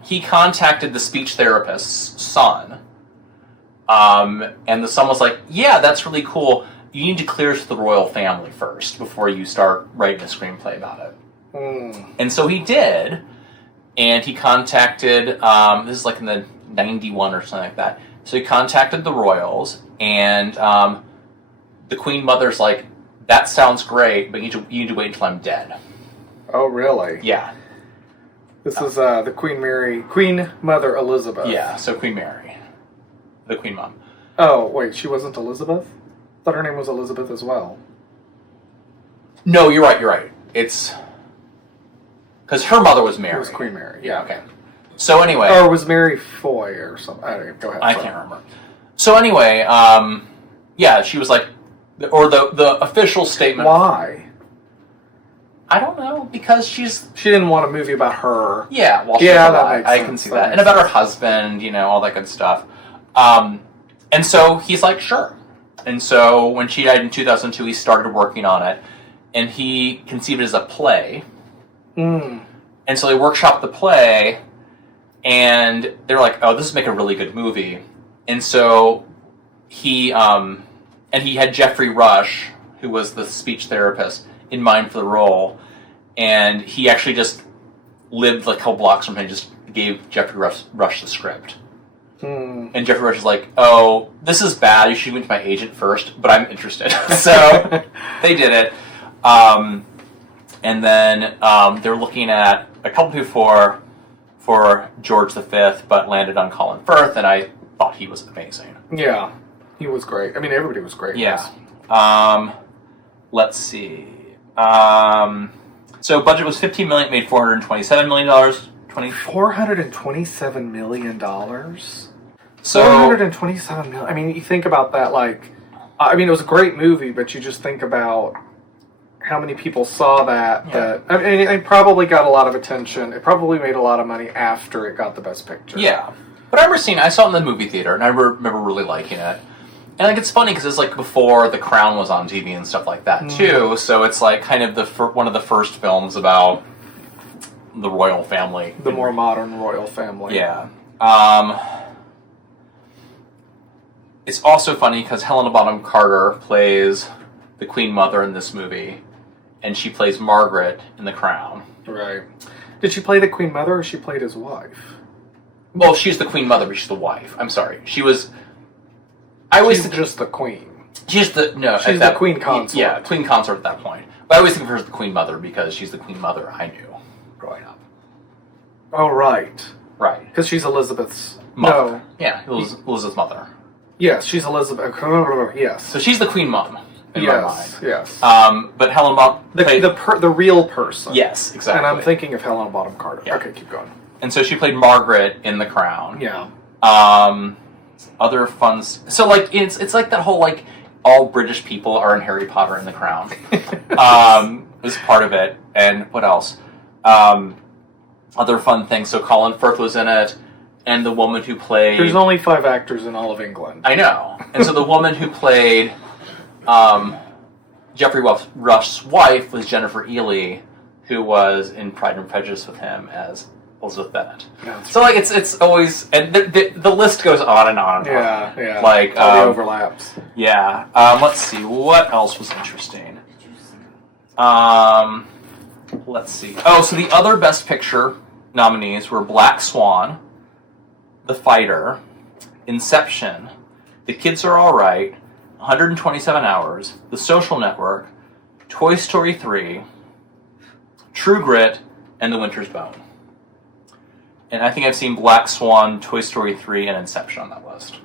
He contacted the speech therapist's son, and the son was like, "Yeah, that's really cool. You need to clear to the royal family first before you start writing a screenplay about it." And so he did, and he contacted. This is like in the 91 or something like that. So he contacted the royals, and the Queen Mother's like, that sounds great, but you need to wait until I'm dead. Oh, really? Yeah. This is the Queen Mother Elizabeth. Yeah, so Queen Mary. The Queen Mom. Oh, wait, she wasn't Elizabeth? I thought her name was Elizabeth as well. No, you're right. It's... Because her mother was Mary. It was Queen Mary. Yeah, okay. So anyway... Or it was Mary Foy or something. I don't know. Go ahead. I can't remember. So anyway, yeah, she was like... Or the official statement... Why? I don't know, because she didn't want a movie about her. Yeah, well, I can see that. And about her husband, all that good stuff. And so he's like, sure. And so when she died in 2002, he started working on it. And he conceived it as a play. And so they workshopped the play, and they were like, oh, this would make a really good movie. And so he had Jeffrey Rush, who was the speech therapist, in mind for the role, and he actually just lived like a couple blocks from him and just gave Jeffrey Rush the script. And Jeffrey Rush is like, oh, this is bad, you should went to my agent first, but I'm interested. So they did it. And then they were looking at a couple people for George V, but landed on Colin Firth, and I thought he was amazing. Yeah, he was great. I mean, everybody was great. Yeah. Let's see. So budget was $15 million, made $427 million. $427 million? So $427 million. I mean, you think about that, like... I mean, it was a great movie, but you just think about how many people saw that. Yeah. I mean, it probably got a lot of attention. It probably made a lot of money after it got the Best Picture. Yeah. But I saw it in the movie theater, and I remember really liking it. And like it's funny because it's like before The Crown was on TV and stuff like that too. So it's like kind of one of the first films about the royal family, the more modern royal family. Yeah. It's also funny because Helena Bonham Carter plays the Queen Mother in this movie, and she plays Margaret in The Crown. Right. Did she play the Queen Mother, or she played his wife? Well, she's the Queen Mother, but she's the wife. I'm sorry. She's just the queen. She's the queen consort. Yeah, queen consort at that point. But I always think of her as the Queen Mother because she's the Queen Mother I knew growing up. Oh, right. Right. Because she's Elizabeth's mother. No. Yeah, Elizabeth's mother. Yes, she's Elizabeth. Yes. So she's the Queen Mom in my mind. Yes. But Helen Bonham... The real person. Yes, exactly. And I'm thinking of Helena Bonham Carter. Yeah. Okay, keep going. And so she played Margaret in The Crown. Yeah. Other fun... So, like, it's like that whole, like, all British people are in Harry Potter and The Crown. Was part of it. And what else? Other fun things. So Colin Firth was in it, and the woman who played... There's only 5 actors in all of England. I know. And so the woman who played Jeffrey Rush's wife was Jennifer Ely, who was in Pride and Prejudice with him as Elizabeth Bennet. Yeah, so like it's always, and the list goes on and on and on. Yeah. Like all the overlaps. Yeah. Let's see what else was interesting. Let's see. Oh, so the other Best Picture nominees were Black Swan, The Fighter, Inception, The Kids Are All Right, 127 Hours, The Social Network, Toy Story 3, True Grit, and The Winter's Bone. And I think I've seen Black Swan, Toy Story 3, and Inception on that list.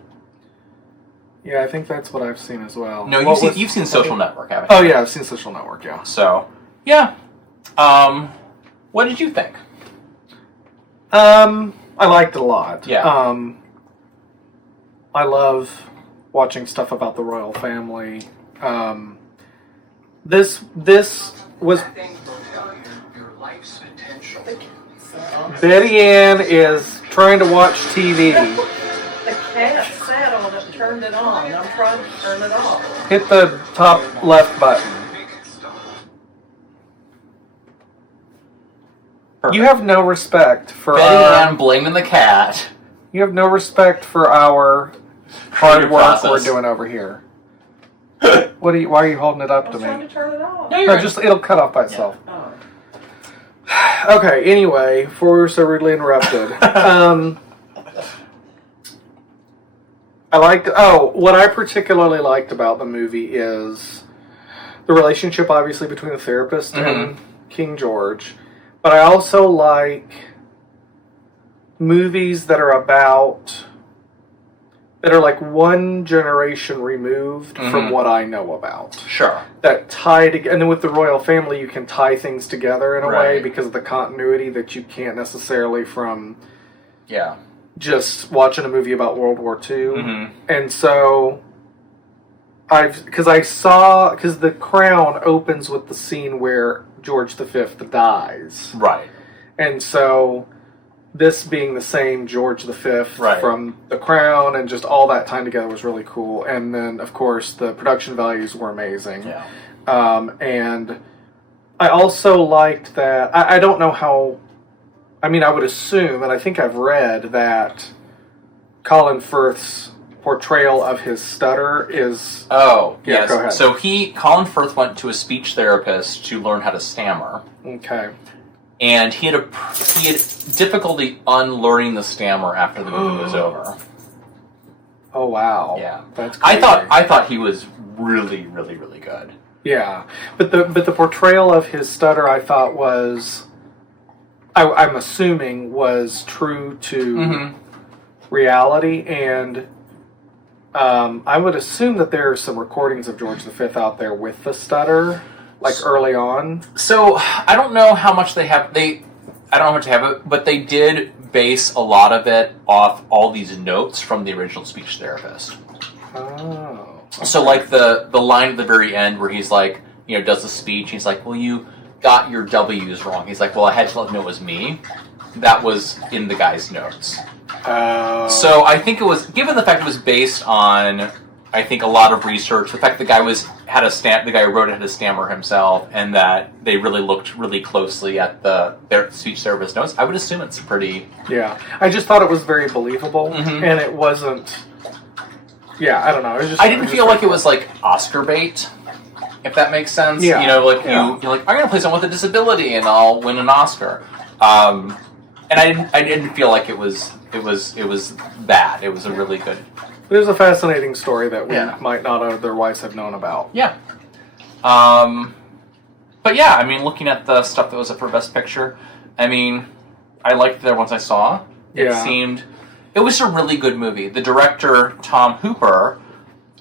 Yeah, I think that's what I've seen as well. No, you've seen Social Network, haven't you? Oh, yeah, I've seen Social Network, yeah. So, yeah. What did you think? I liked it a lot. Yeah. I love watching stuff about the royal family. This was... Betty Ann is trying to watch TV. The cat sat on it and turned it on. I'm trying to turn it off. Hit the top left button. Perfect. You have no respect for Betty Ann blaming the cat. You have no respect for our hard work we're doing over here. Why are you holding it up to I was trying me? to turn it off. No, you're No, right. just it'll cut off by itself. Oh. Okay, anyway, before we were so rudely interrupted. What I particularly liked about the movie is the relationship, obviously, between the therapist and King George. But I also like movies that are like one generation removed from what I know about. Sure. That tie together, and then with the royal family, you can tie things together in a way Right. because of the continuity that you can't necessarily from Yeah. just watching a movie about World War II. And so because The Crown opens with the scene where George V dies. Right. And so this being the same George V Right. from The Crown and just all that time together was really cool. And then, of course, the production values were amazing. Yeah. And I also liked that... I don't know how... I mean, I would assume, and I think I've read, that Colin Firth's portrayal of his stutter is... Oh, Yeah, yes. go ahead. So Colin Firth went to a speech therapist to learn how to stammer. Okay. And he had difficulty unlearning the stammer after the movie was over. Oh, wow. Yeah. That's crazy. I thought he was really, really, really good. Yeah. But the portrayal of his stutter, I thought was... I'm assuming was true to reality, and I would assume that there are some recordings of George V out there with the stutter, like early on. So I don't know how much they have. I don't know how much they have it, but they did base a lot of it off all these notes from the original speech therapist. Oh. So like the line at the very end where he's like, does the speech. He's like, well, you got your W's wrong. He's like, well, I had to let them know it was me. That was in the guy's notes. So I think it was, given the fact it was based on, I think, a lot of research, the fact the guy the guy who wrote it had a stammer himself, and that they really looked really closely at their speech therapist notes, I would assume it's pretty... Yeah. I just thought it was very believable, and it wasn't... Yeah, I don't know. I didn't feel like it was like Oscar bait, if that makes sense. Yeah. You're like, I'm going to play someone with a disability and I'll win an Oscar. And I didn't feel like it was bad. It was a really good... It was a fascinating story that we Yeah. might not otherwise have known about. Yeah. But yeah, I mean, looking at the stuff that was up for Best Picture, I mean, I liked it there once I saw. It It was a really good movie. The director, Tom Hooper,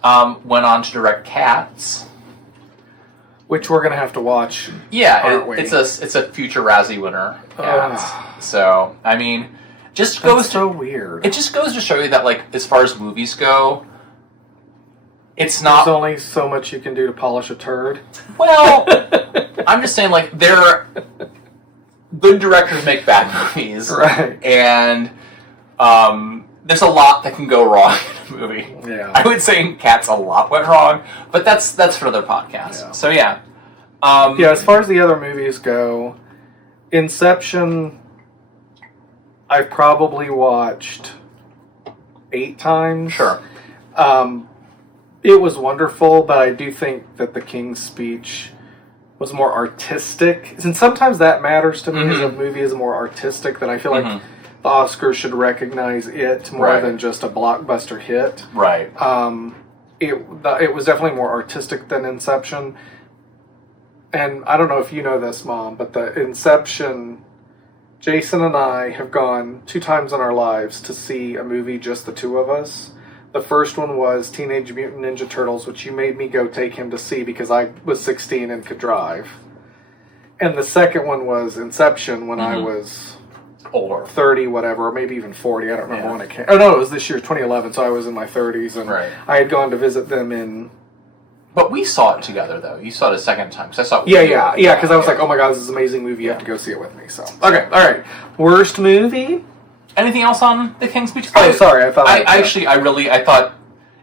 went on to direct Cats. Which we're going to have to watch. Yeah, aren't we? it's a future Razzie winner. Cats. So, I mean, just goes That's so weird. It just goes to show you that, like, as far as movies go, it's not... There's only so much you can do to polish a turd. Well, I'm just saying, like, good directors make bad movies. Right. And there's a lot that can go wrong in a movie. Yeah. I would say in Cats a lot went wrong, but that's for another podcast. Yeah. So, yeah. As far as the other movies go, Inception, I've probably watched 8 times. Sure. It was wonderful, but I do think that the King's Speech was more artistic. And sometimes that matters to me as a movie is more artistic, than I feel like the Oscars should recognize it more than just a blockbuster hit. Right. It was definitely more artistic than Inception. And I don't know if you know this, Mom, but the Inception Jason and I have gone 2 times in our lives to see a movie, just the two of us. The first one was Teenage Mutant Ninja Turtles, which you made me go take him to see because I was 16 and could drive. And the second one was Inception when I was older, 30, whatever, or maybe even 40. I don't remember when it came. Oh, no, it was this year, 2011, so I was in my 30s, and I had gone to visit them in... But we saw it together, though. You saw it a second time, because I saw it with Yeah, you. yeah, because I was like, oh my god, this is an amazing movie, you have to go see it with me, so... Okay, alright. Worst movie? Anything else on The King's Speech? Oh, sorry, I thought... I thought...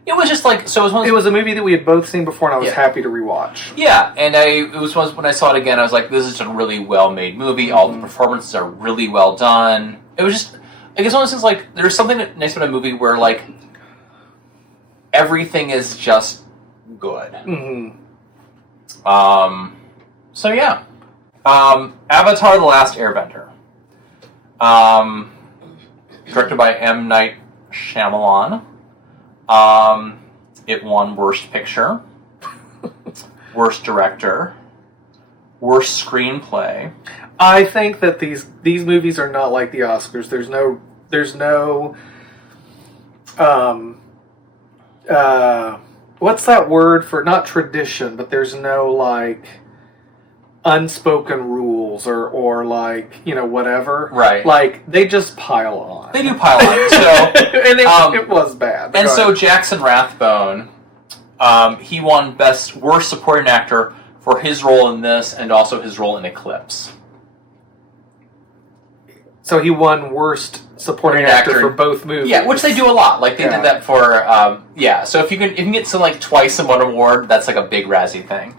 It was just like... So it was a movie that we had both seen before, and I was happy to rewatch. Yeah, and it was when I saw it again, I was like, this is a really well-made movie. All the performances are really well done. It was just... I guess one of those things, like, there's something nice about a movie where, like, everything is just good. So, yeah. Avatar: The Last Airbender. Directed by M. Night Shyamalan. It won Worst Picture, Worst Director, Worst Screenplay. I think that these movies are not like the Oscars. There's no what's that word for, not tradition, but there's no like unspoken rules or like, you know, whatever. Right. Like, they just pile on. They do pile on. So, and it was bad. And so Jackson Rathbone, he won Worst Supporting Actor for his role in this and also his role in Eclipse. So he won Worst Supporting Actor for both movies. Yeah, which they do a lot. Like, they did that for, So if you can get to, like, twice in one award, that's, like, a big Razzie thing.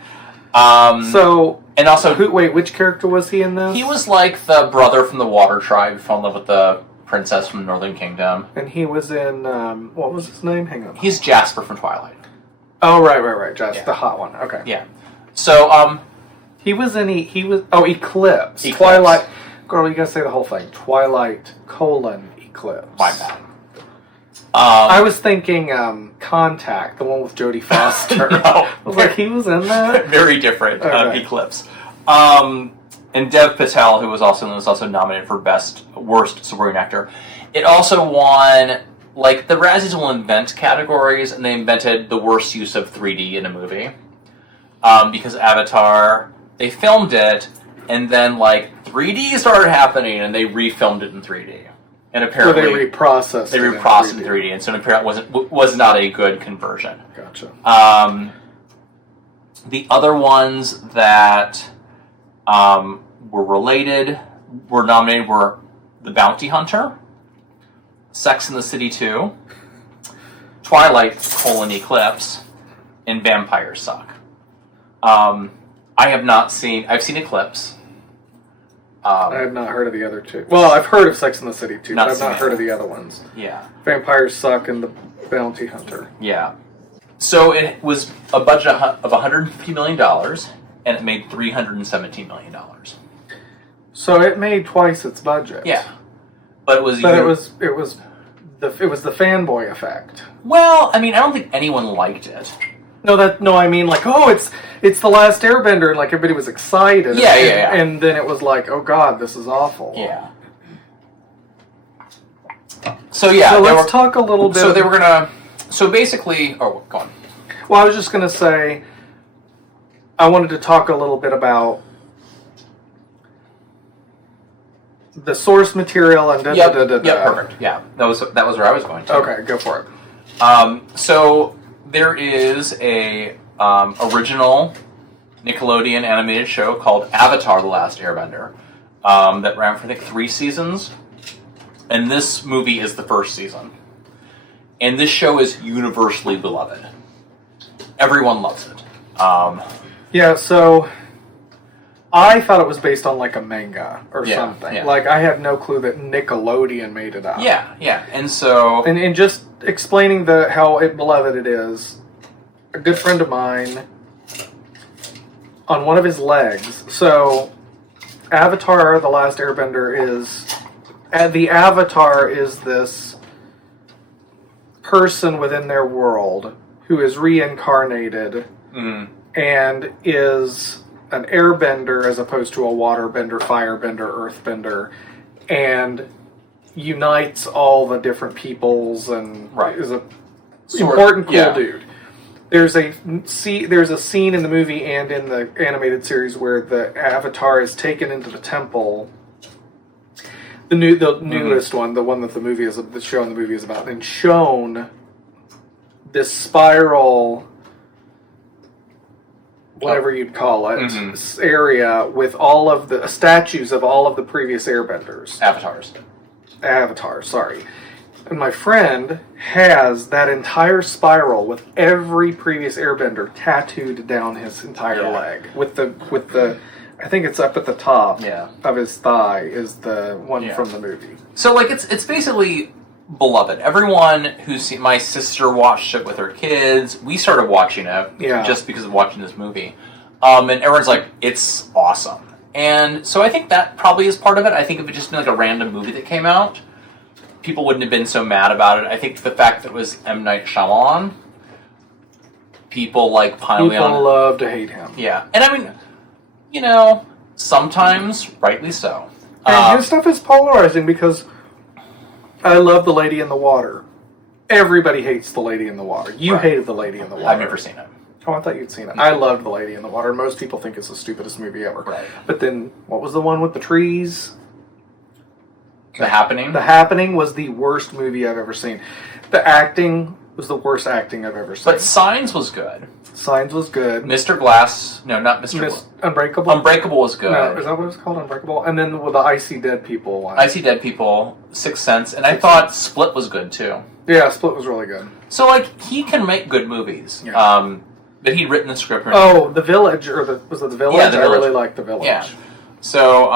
And also... which character was he in this? He was, like, the brother from the Water Tribe who fell in love with the princess from the Northern Kingdom. And he was in, what was his name? Hang on. He's Jasper from Twilight. Oh, right. Jasper, the hot one. Okay. Yeah. So, he was in, Eclipse. Twilight... Girl, you gotta say the whole thing. Twilight, Eclipse. My bad. I was thinking Contact, the one with Jodie Foster. No. I was like, he was in that? Very different. Eclipse. And Dev Patel, who was also nominated for Worst Supporting Actor. It also won, like, the Razzies will invent categories, and they invented the worst use of 3D in a movie. Because Avatar, they filmed it, and then, like, 3D started happening, and they refilmed it in 3D. And apparently... So they reprocessed it in 3D, and so apparently was not a good conversion. Gotcha. The other ones that were nominated were The Bounty Hunter, Sex and the City 2, Twilight, Eclipse, and Vampires Suck. I've seen Eclipse. I have not heard of the other two. Well, I've heard of Sex and the City 2, but I've not heard of the other ones. Yeah. Vampires Suck and The Bounty Hunter. Yeah. So it was a budget of $150 million, and it made $317 million. So it made twice its budget. Yeah. But it was the fanboy effect. Well, I mean, I don't think anyone liked it. No, I mean, like, oh, it's The Last Airbender, and, like, everybody was excited. Yeah. And then it was like, oh, God, this is awful. Yeah. So, yeah. So let's talk a little bit... So they were gonna... So basically... Oh, go on. Well, I was just gonna say, I wanted to talk a little bit about the source material and Yeah, perfect. Yeah, that was where I was going to. Okay, go for it. So... There is a original Nickelodeon animated show called Avatar: The Last Airbender that ran for, I think, 3 seasons. And this movie is the first season. And this show is universally beloved. Everyone loves it. Yeah, so I thought it was based on, like, a manga or something. Yeah. Like, I had no clue that Nickelodeon made it up. Yeah. And so... And just explaining how beloved it is, a good friend of mine, on one of his legs, so Avatar: The Last Airbender is... The Avatar is this person within their world who is reincarnated and is an airbender as opposed to a waterbender, firebender, earthbender, and unites all the different peoples and Right. is a Sort- important, cool yeah. dude. There's a scene in the movie and in the animated series where the Avatar is taken into the temple. The newest one, the one that the show in the movie is about, and shown this spiral, whatever you'd call it, area with all of the statues of all of the previous Airbenders. Avatars, sorry. And my friend has that entire spiral with every previous Airbender tattooed down his entire leg. With the I think it's up at the top of his thigh is the one from the movie. So like it's basically beloved. Everyone who's seen, my sister watched it with her kids. We started watching it just because of watching this movie. And everyone's like, it's awesome. And so I think that probably is part of it. I think if it just been like a random movie that came out, people wouldn't have been so mad about it. I think the fact that it was M. Night Shyamalan, people like piling on. People love to hate him. Yeah. And I mean, you know, sometimes rightly so. And his stuff is polarizing because I love The Lady in the Water. Everybody hates The Lady in the Water. You hated The Lady in the Water. I've never seen it. Oh, I thought you'd seen it. I loved The Lady in the Water. Most people think it's the stupidest movie ever. Right. But then, what was the one with the trees? The Happening? The Happening was the worst movie I've ever seen. The acting was the worst acting I've ever seen. But Signs was good. Signs was good. Mr. Glass, no, not Mr. Glass. Unbreakable? Unbreakable was good. No, is that what it's called? Unbreakable? And then with the I See Dead People one. I See Dead People, Sixth Sense, and I thought Split was good too. Yeah, Split was really good. So, like, he can make good movies. Yeah. But he'd written the script. Oh, The Village, was it The Village? Yeah, The Village. I really liked The Village. Yeah. So,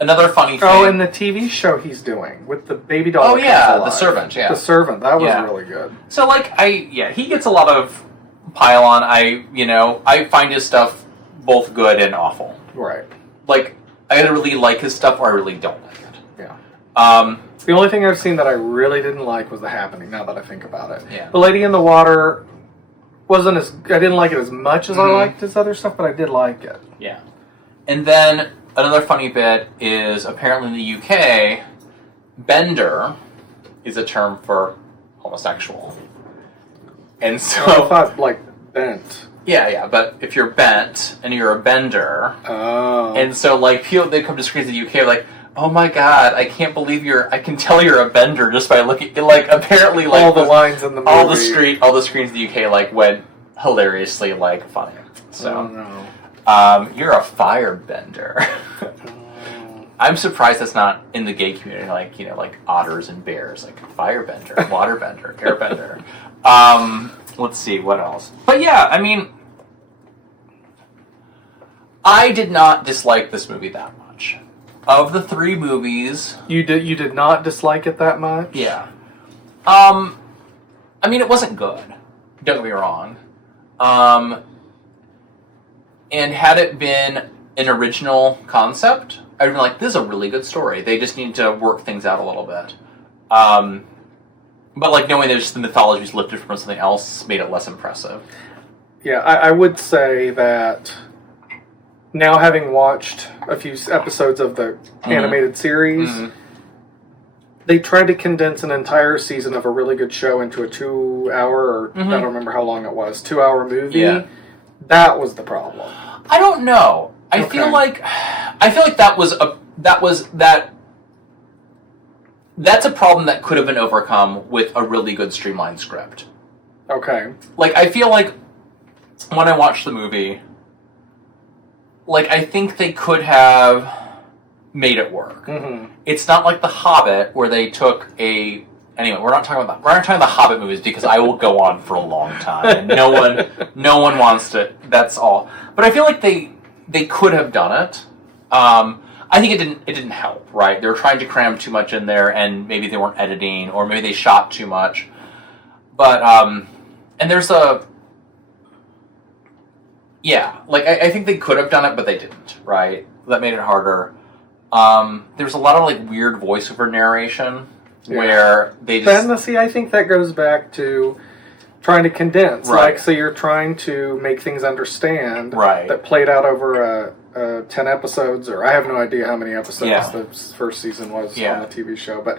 another funny thing. Oh, and the TV show he's doing with the baby doll. Oh, that yeah, comes alive. The Servant, yeah. The Servant, that was Yeah. really good. So, like, he gets a lot of pile on. I find his stuff both good and awful. Right. Like, I either really like his stuff or I really don't like it. Yeah. The only thing I've seen that I really didn't like was The Happening, now that I think about it. Yeah. The Lady in the Water I didn't like it as much as I liked his other stuff, but I did like it. Yeah. And then another funny bit is apparently in the UK, bender is a term for homosexual. And so I thought, like, bent. Yeah, but if you're bent and you're a bender, and so like people they come to screens in the UK like, oh my god, I can't believe I can tell you're a bender just by looking. Like apparently, like all the lines in the movie, all the screens in the UK like went hilariously like funny. So, you're a firebender. I'm surprised that's not in the gay community, like like otters and bears, like firebender, waterbender, airbender. Let's see what else. But yeah, I mean, I did not dislike this movie that much. Of the three movies, you did not dislike it that much? Yeah. I mean, it wasn't good. Don't get me wrong. And had it been an original concept, I'd been like, this is a really good story. They just need to work things out a little bit. But like knowing there's the mythology is lifted from something else made it less impressive. Yeah, I would say that now having watched a few episodes of the animated series, they tried to condense an entire season of a really good show into a 2-hour, or I don't remember how long it was, 2-hour movie. Yeah. That was the problem. I don't know. I feel like that's a problem that could have been overcome with a really good streamlined script. Okay. Like, I feel like when I watched the movie, like, I think they could have made it work. It's not like The Hobbit, where they took a... Anyway, we're not talking about the Hobbit movies, because I will go on for a long time. And no one wants to... That's all. But I feel like they could have done it. I think it didn't help, right? They were trying to cram too much in there, and maybe they weren't editing, or maybe they shot too much. But, and there's a... Yeah, like, I think they could have done it, but they didn't, right? That made it harder. There's a lot of, like, weird voiceover narration, where they just... See, I think that goes back to trying to condense. Right. So you're trying to make things understand Right. that played out over 10 episodes, or I have no idea how many episodes the first season was on the TV show. But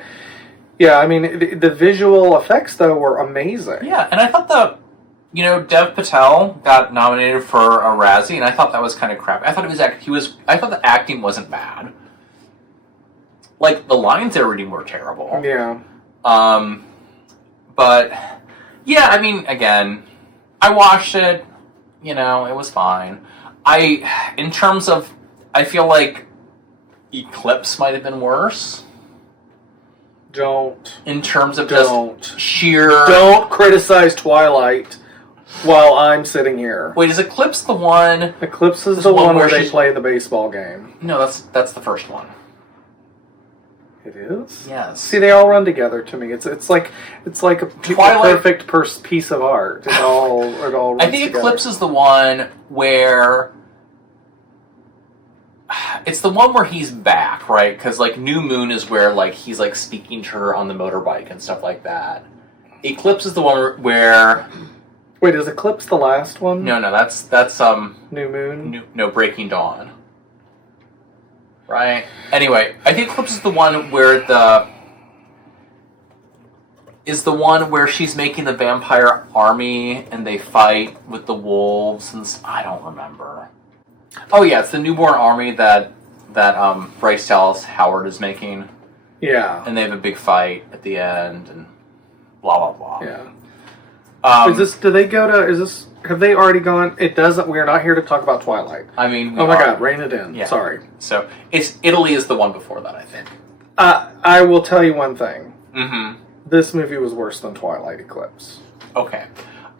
yeah, I mean, the visual effects, though, were amazing. Yeah, and I thought Dev Patel got nominated for a Razzie, and I thought that was kind of crappy. I thought I thought the acting wasn't bad. Like, the lines they were reading were terrible. Yeah. But, yeah, I mean, again, I watched it, it was fine. In terms of, I feel like Eclipse might have been worse. In terms of just sheer... Don't criticize Twilight while I'm sitting here. Wait, is Eclipse the one... Eclipse is the one where they play the baseball game. No, that's the first one. It is? Yes. See, they all run together to me. It's like a perfect piece of art. It all runs I think together. Eclipse is the one where... It's the one where he's back, right? Because, like, New Moon is where, like, he's, like, speaking to her on the motorbike and stuff like that. Eclipse is the one where... Wait, is Eclipse the last one? No, that's New Moon? No, Breaking Dawn. Right? Anyway, I think Eclipse is the one where she's making the vampire army and they fight with the wolves and... I don't remember. Oh yeah, it's the newborn army that Bryce Dallas Howard is making. Yeah. And they have a big fight at the end and blah blah blah. Yeah. Have they already gone? It doesn't, we're not here to talk about Twilight. I mean, oh my god, rein it in. Yeah. Sorry. So, Italy is the one before that, I think. I will tell you one thing. Mm-hmm. This movie was worse than Twilight Eclipse. Okay.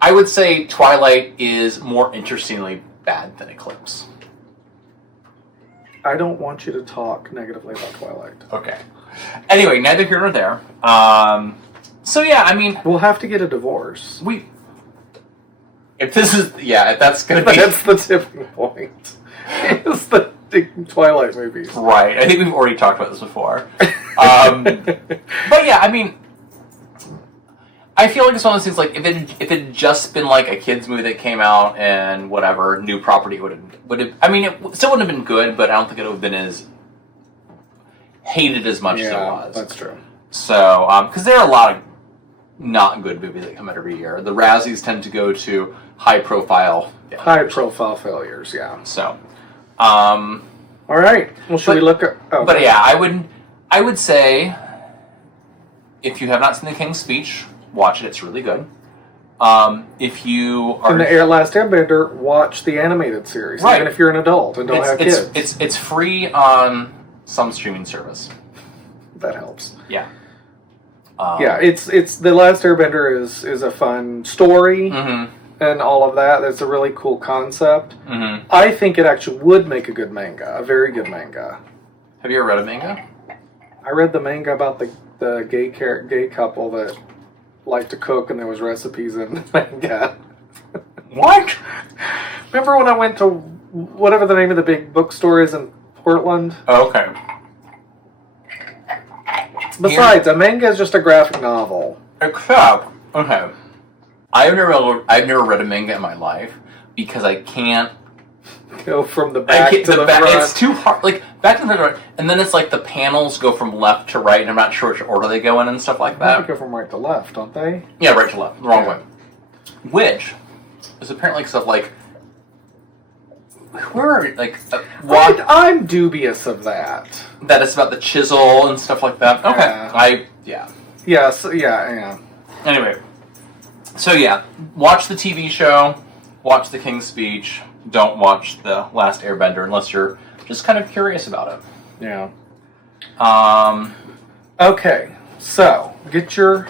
I would say Twilight is more interestingly bad than Eclipse. I don't want you to talk negatively about Twilight. Okay. Anyway, neither here nor there. So yeah, I mean... We'll have to get a divorce. If that's going to be... That's the tipping point. It's the Twilight movies. Right. I think we've already talked about this before. But yeah, I mean... I feel like it's one of those things, like, if it had just been, like, a kid's movie that came out and whatever, new property would have... I mean, it still wouldn't have been good, but I don't think it would have been as... hated as much as it was. That's true. So, because there are a lot of not good movies that come out every year. The Razzies tend to go to high-profile failures. High-profile failures, yeah. So, all right. Well, should we look at... Oh, but yeah, I would say, if you have not seen The King's Speech... watch it, it's really good. If you are... In the Last Airbender, watch the animated series, right. even if you're an adult and don't have kids. It's free on some streaming service. That helps. Yeah. Yeah, it's The Last Airbender is a fun story and all of that. It's a really cool concept. Mm-hmm. I think it actually would make a good manga, a very good manga. Have you ever read a manga? I read the manga about the gay couple that liked to cook, and there was recipes in the manga. What? Remember when I went to whatever the name of the big bookstore is in Portland? Oh, okay. Besides, a manga is just a graphic novel. Except, okay, I've never read a manga in my life because I can't go from the back to the front. It's too hard. Like, back to the front, and then it's like the panels go from left to right, and I'm not sure which order they go in and stuff like that. They go from right to left, don't they? Yeah, right to left. The wrong way. Which is apparently stuff like... Where are we? Like... I'm dubious of that. That it's about the chisel and stuff like that. Okay. Yeah. Yeah. Anyway. So yeah, watch the TV show, watch The King's Speech, don't watch The Last Airbender unless you're just kind of curious about it. Yeah. Okay, so get your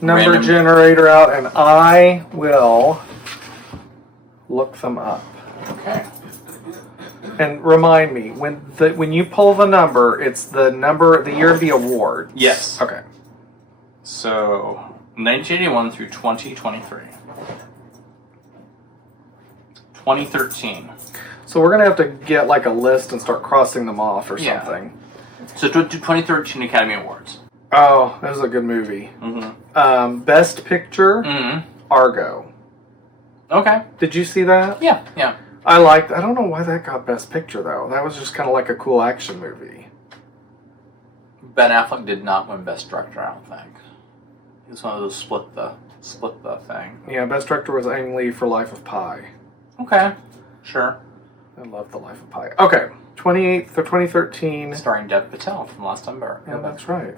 number generator out and I will look them up. Okay. And remind me, when you pull the number, it's the year of the award. Yes. Okay. So, 1981 through 2023. 2013. So we're going to have to get like a list and start crossing them off or something. So 2013 Academy Awards. Oh, that was a good movie. Mm-hmm. Best Picture, Argo. Okay. Did you see that? Yeah. I don't know why that got Best Picture, though. That was just kind of like a cool action movie. Ben Affleck did not win Best Director, I don't think. He was one of those split the thing. Yeah, Best Director was Ang Lee for Life of Pi. Okay. Sure. I love The Life of Pi. Okay. 28th of 2013. Starring Dev Patel from Last Ember. Yeah, that's right.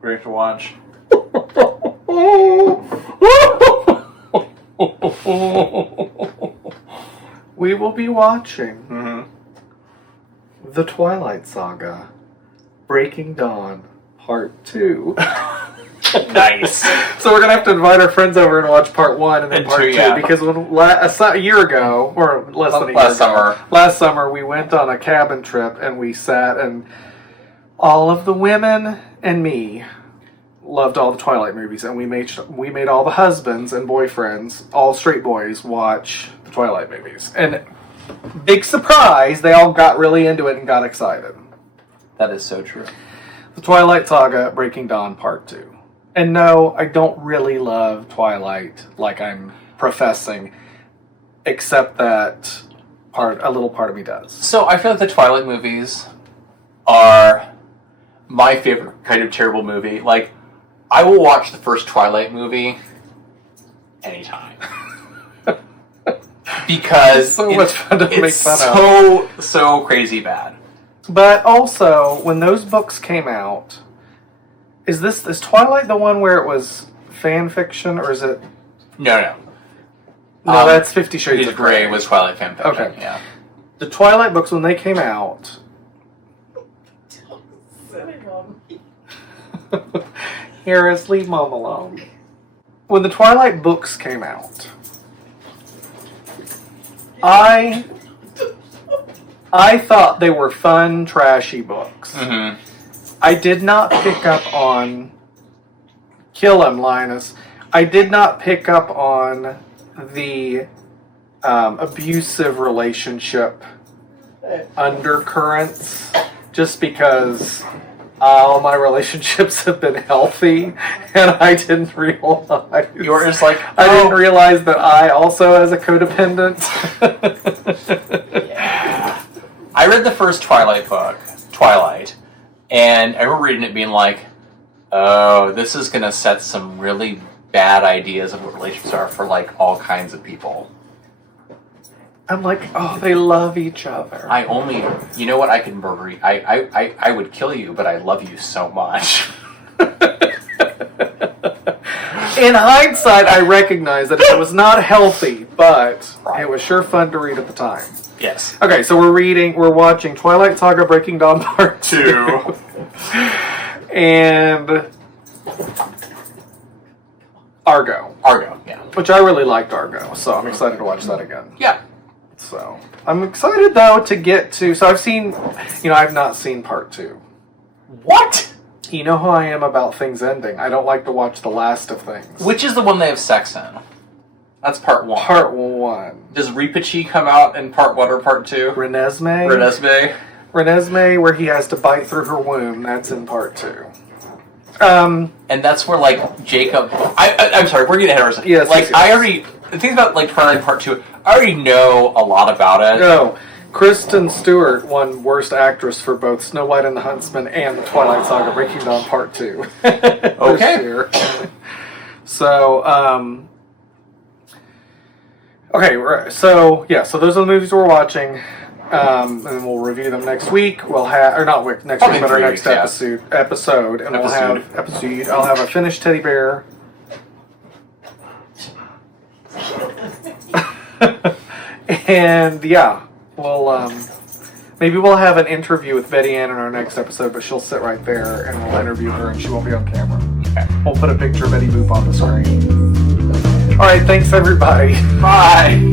Great to watch. We will be watching The Twilight Saga, Breaking Dawn, Part 2. Nice. So we're going to have to invite our friends over and watch Part 1 and then Part 2. Yeah. Because a year ago, or less than a year ago, last summer, we went on a cabin trip and we sat and all of the women and me loved all the Twilight movies, and we made all the husbands and boyfriends, all straight boys, watch the Twilight movies. And big surprise, they all got really into it and got excited. That is so true. The Twilight Saga, Breaking Dawn, Part 2. And no, I don't really love Twilight like I'm professing, except that a little part of me does. So I feel like the Twilight movies are my favorite kind of terrible movie. Like, I will watch the first Twilight movie anytime. Because so much fun to make fun of. So crazy bad. But also, when those books came out, is Twilight the one where it was fan fiction, or is it? No. No, that's 50 Shades of Grey. Was Twilight fan fiction. Okay. Yeah. The Twilight books, when they came out. Harris, leave Mom alone. When the Twilight books came out, I thought they were fun, trashy books. Mm-hmm. I did not pick up on... Kill him, Linus. I did not pick up on the abusive relationship undercurrents, just because all my relationships have been healthy, and I didn't realize. You were just like, I didn't realize that I also as a codependent. Yeah. I read the first Twilight book, Twilight, and I remember reading it being like, oh, this is going to set some really bad ideas of what relationships are for, like, all kinds of people. I'm like, oh, they love each other. You know what, I could murder you. I would kill you, but I love you so much. In hindsight, I recognize that it was not healthy, but it was sure fun to read at the time. Yes. Okay, so we're watching Twilight Saga Breaking Dawn Part 2. And Argo. Argo, yeah. Which I really liked Argo, so I'm excited to watch that again. Yeah. So, I'm excited, though, to get to... So, I've not seen Part 2. What? You know how I am about things ending. I don't like to watch the last of things. Which is the one they have sex in? That's Part 1. Part 1. Does Ripachi come out in Part 1 or Part 2? Renesmee, where he has to bite through her womb, that's in Part 2. And that's where, like, Jacob... I'm sorry, we're getting ahead of ourselves. Yes, like, I already... The thing about, like, Twilight Part 2, I already know a lot about it. No. Kristen Stewart won Worst Actress for both Snow White and the Huntsman and the Twilight Saga Breaking Dawn Part 2. Okay. So, okay, so those are the movies we're watching. And then we'll review them next week. We'll have, or not next week, but our next episode, and I'll have a finished teddy bear. And yeah, maybe we'll have an interview with Betty Ann in our next episode, but she'll sit right there and we'll interview her and she won't be on camera. Okay. We'll put a picture of Betty Boop on the screen. Alright, thanks everybody. Bye.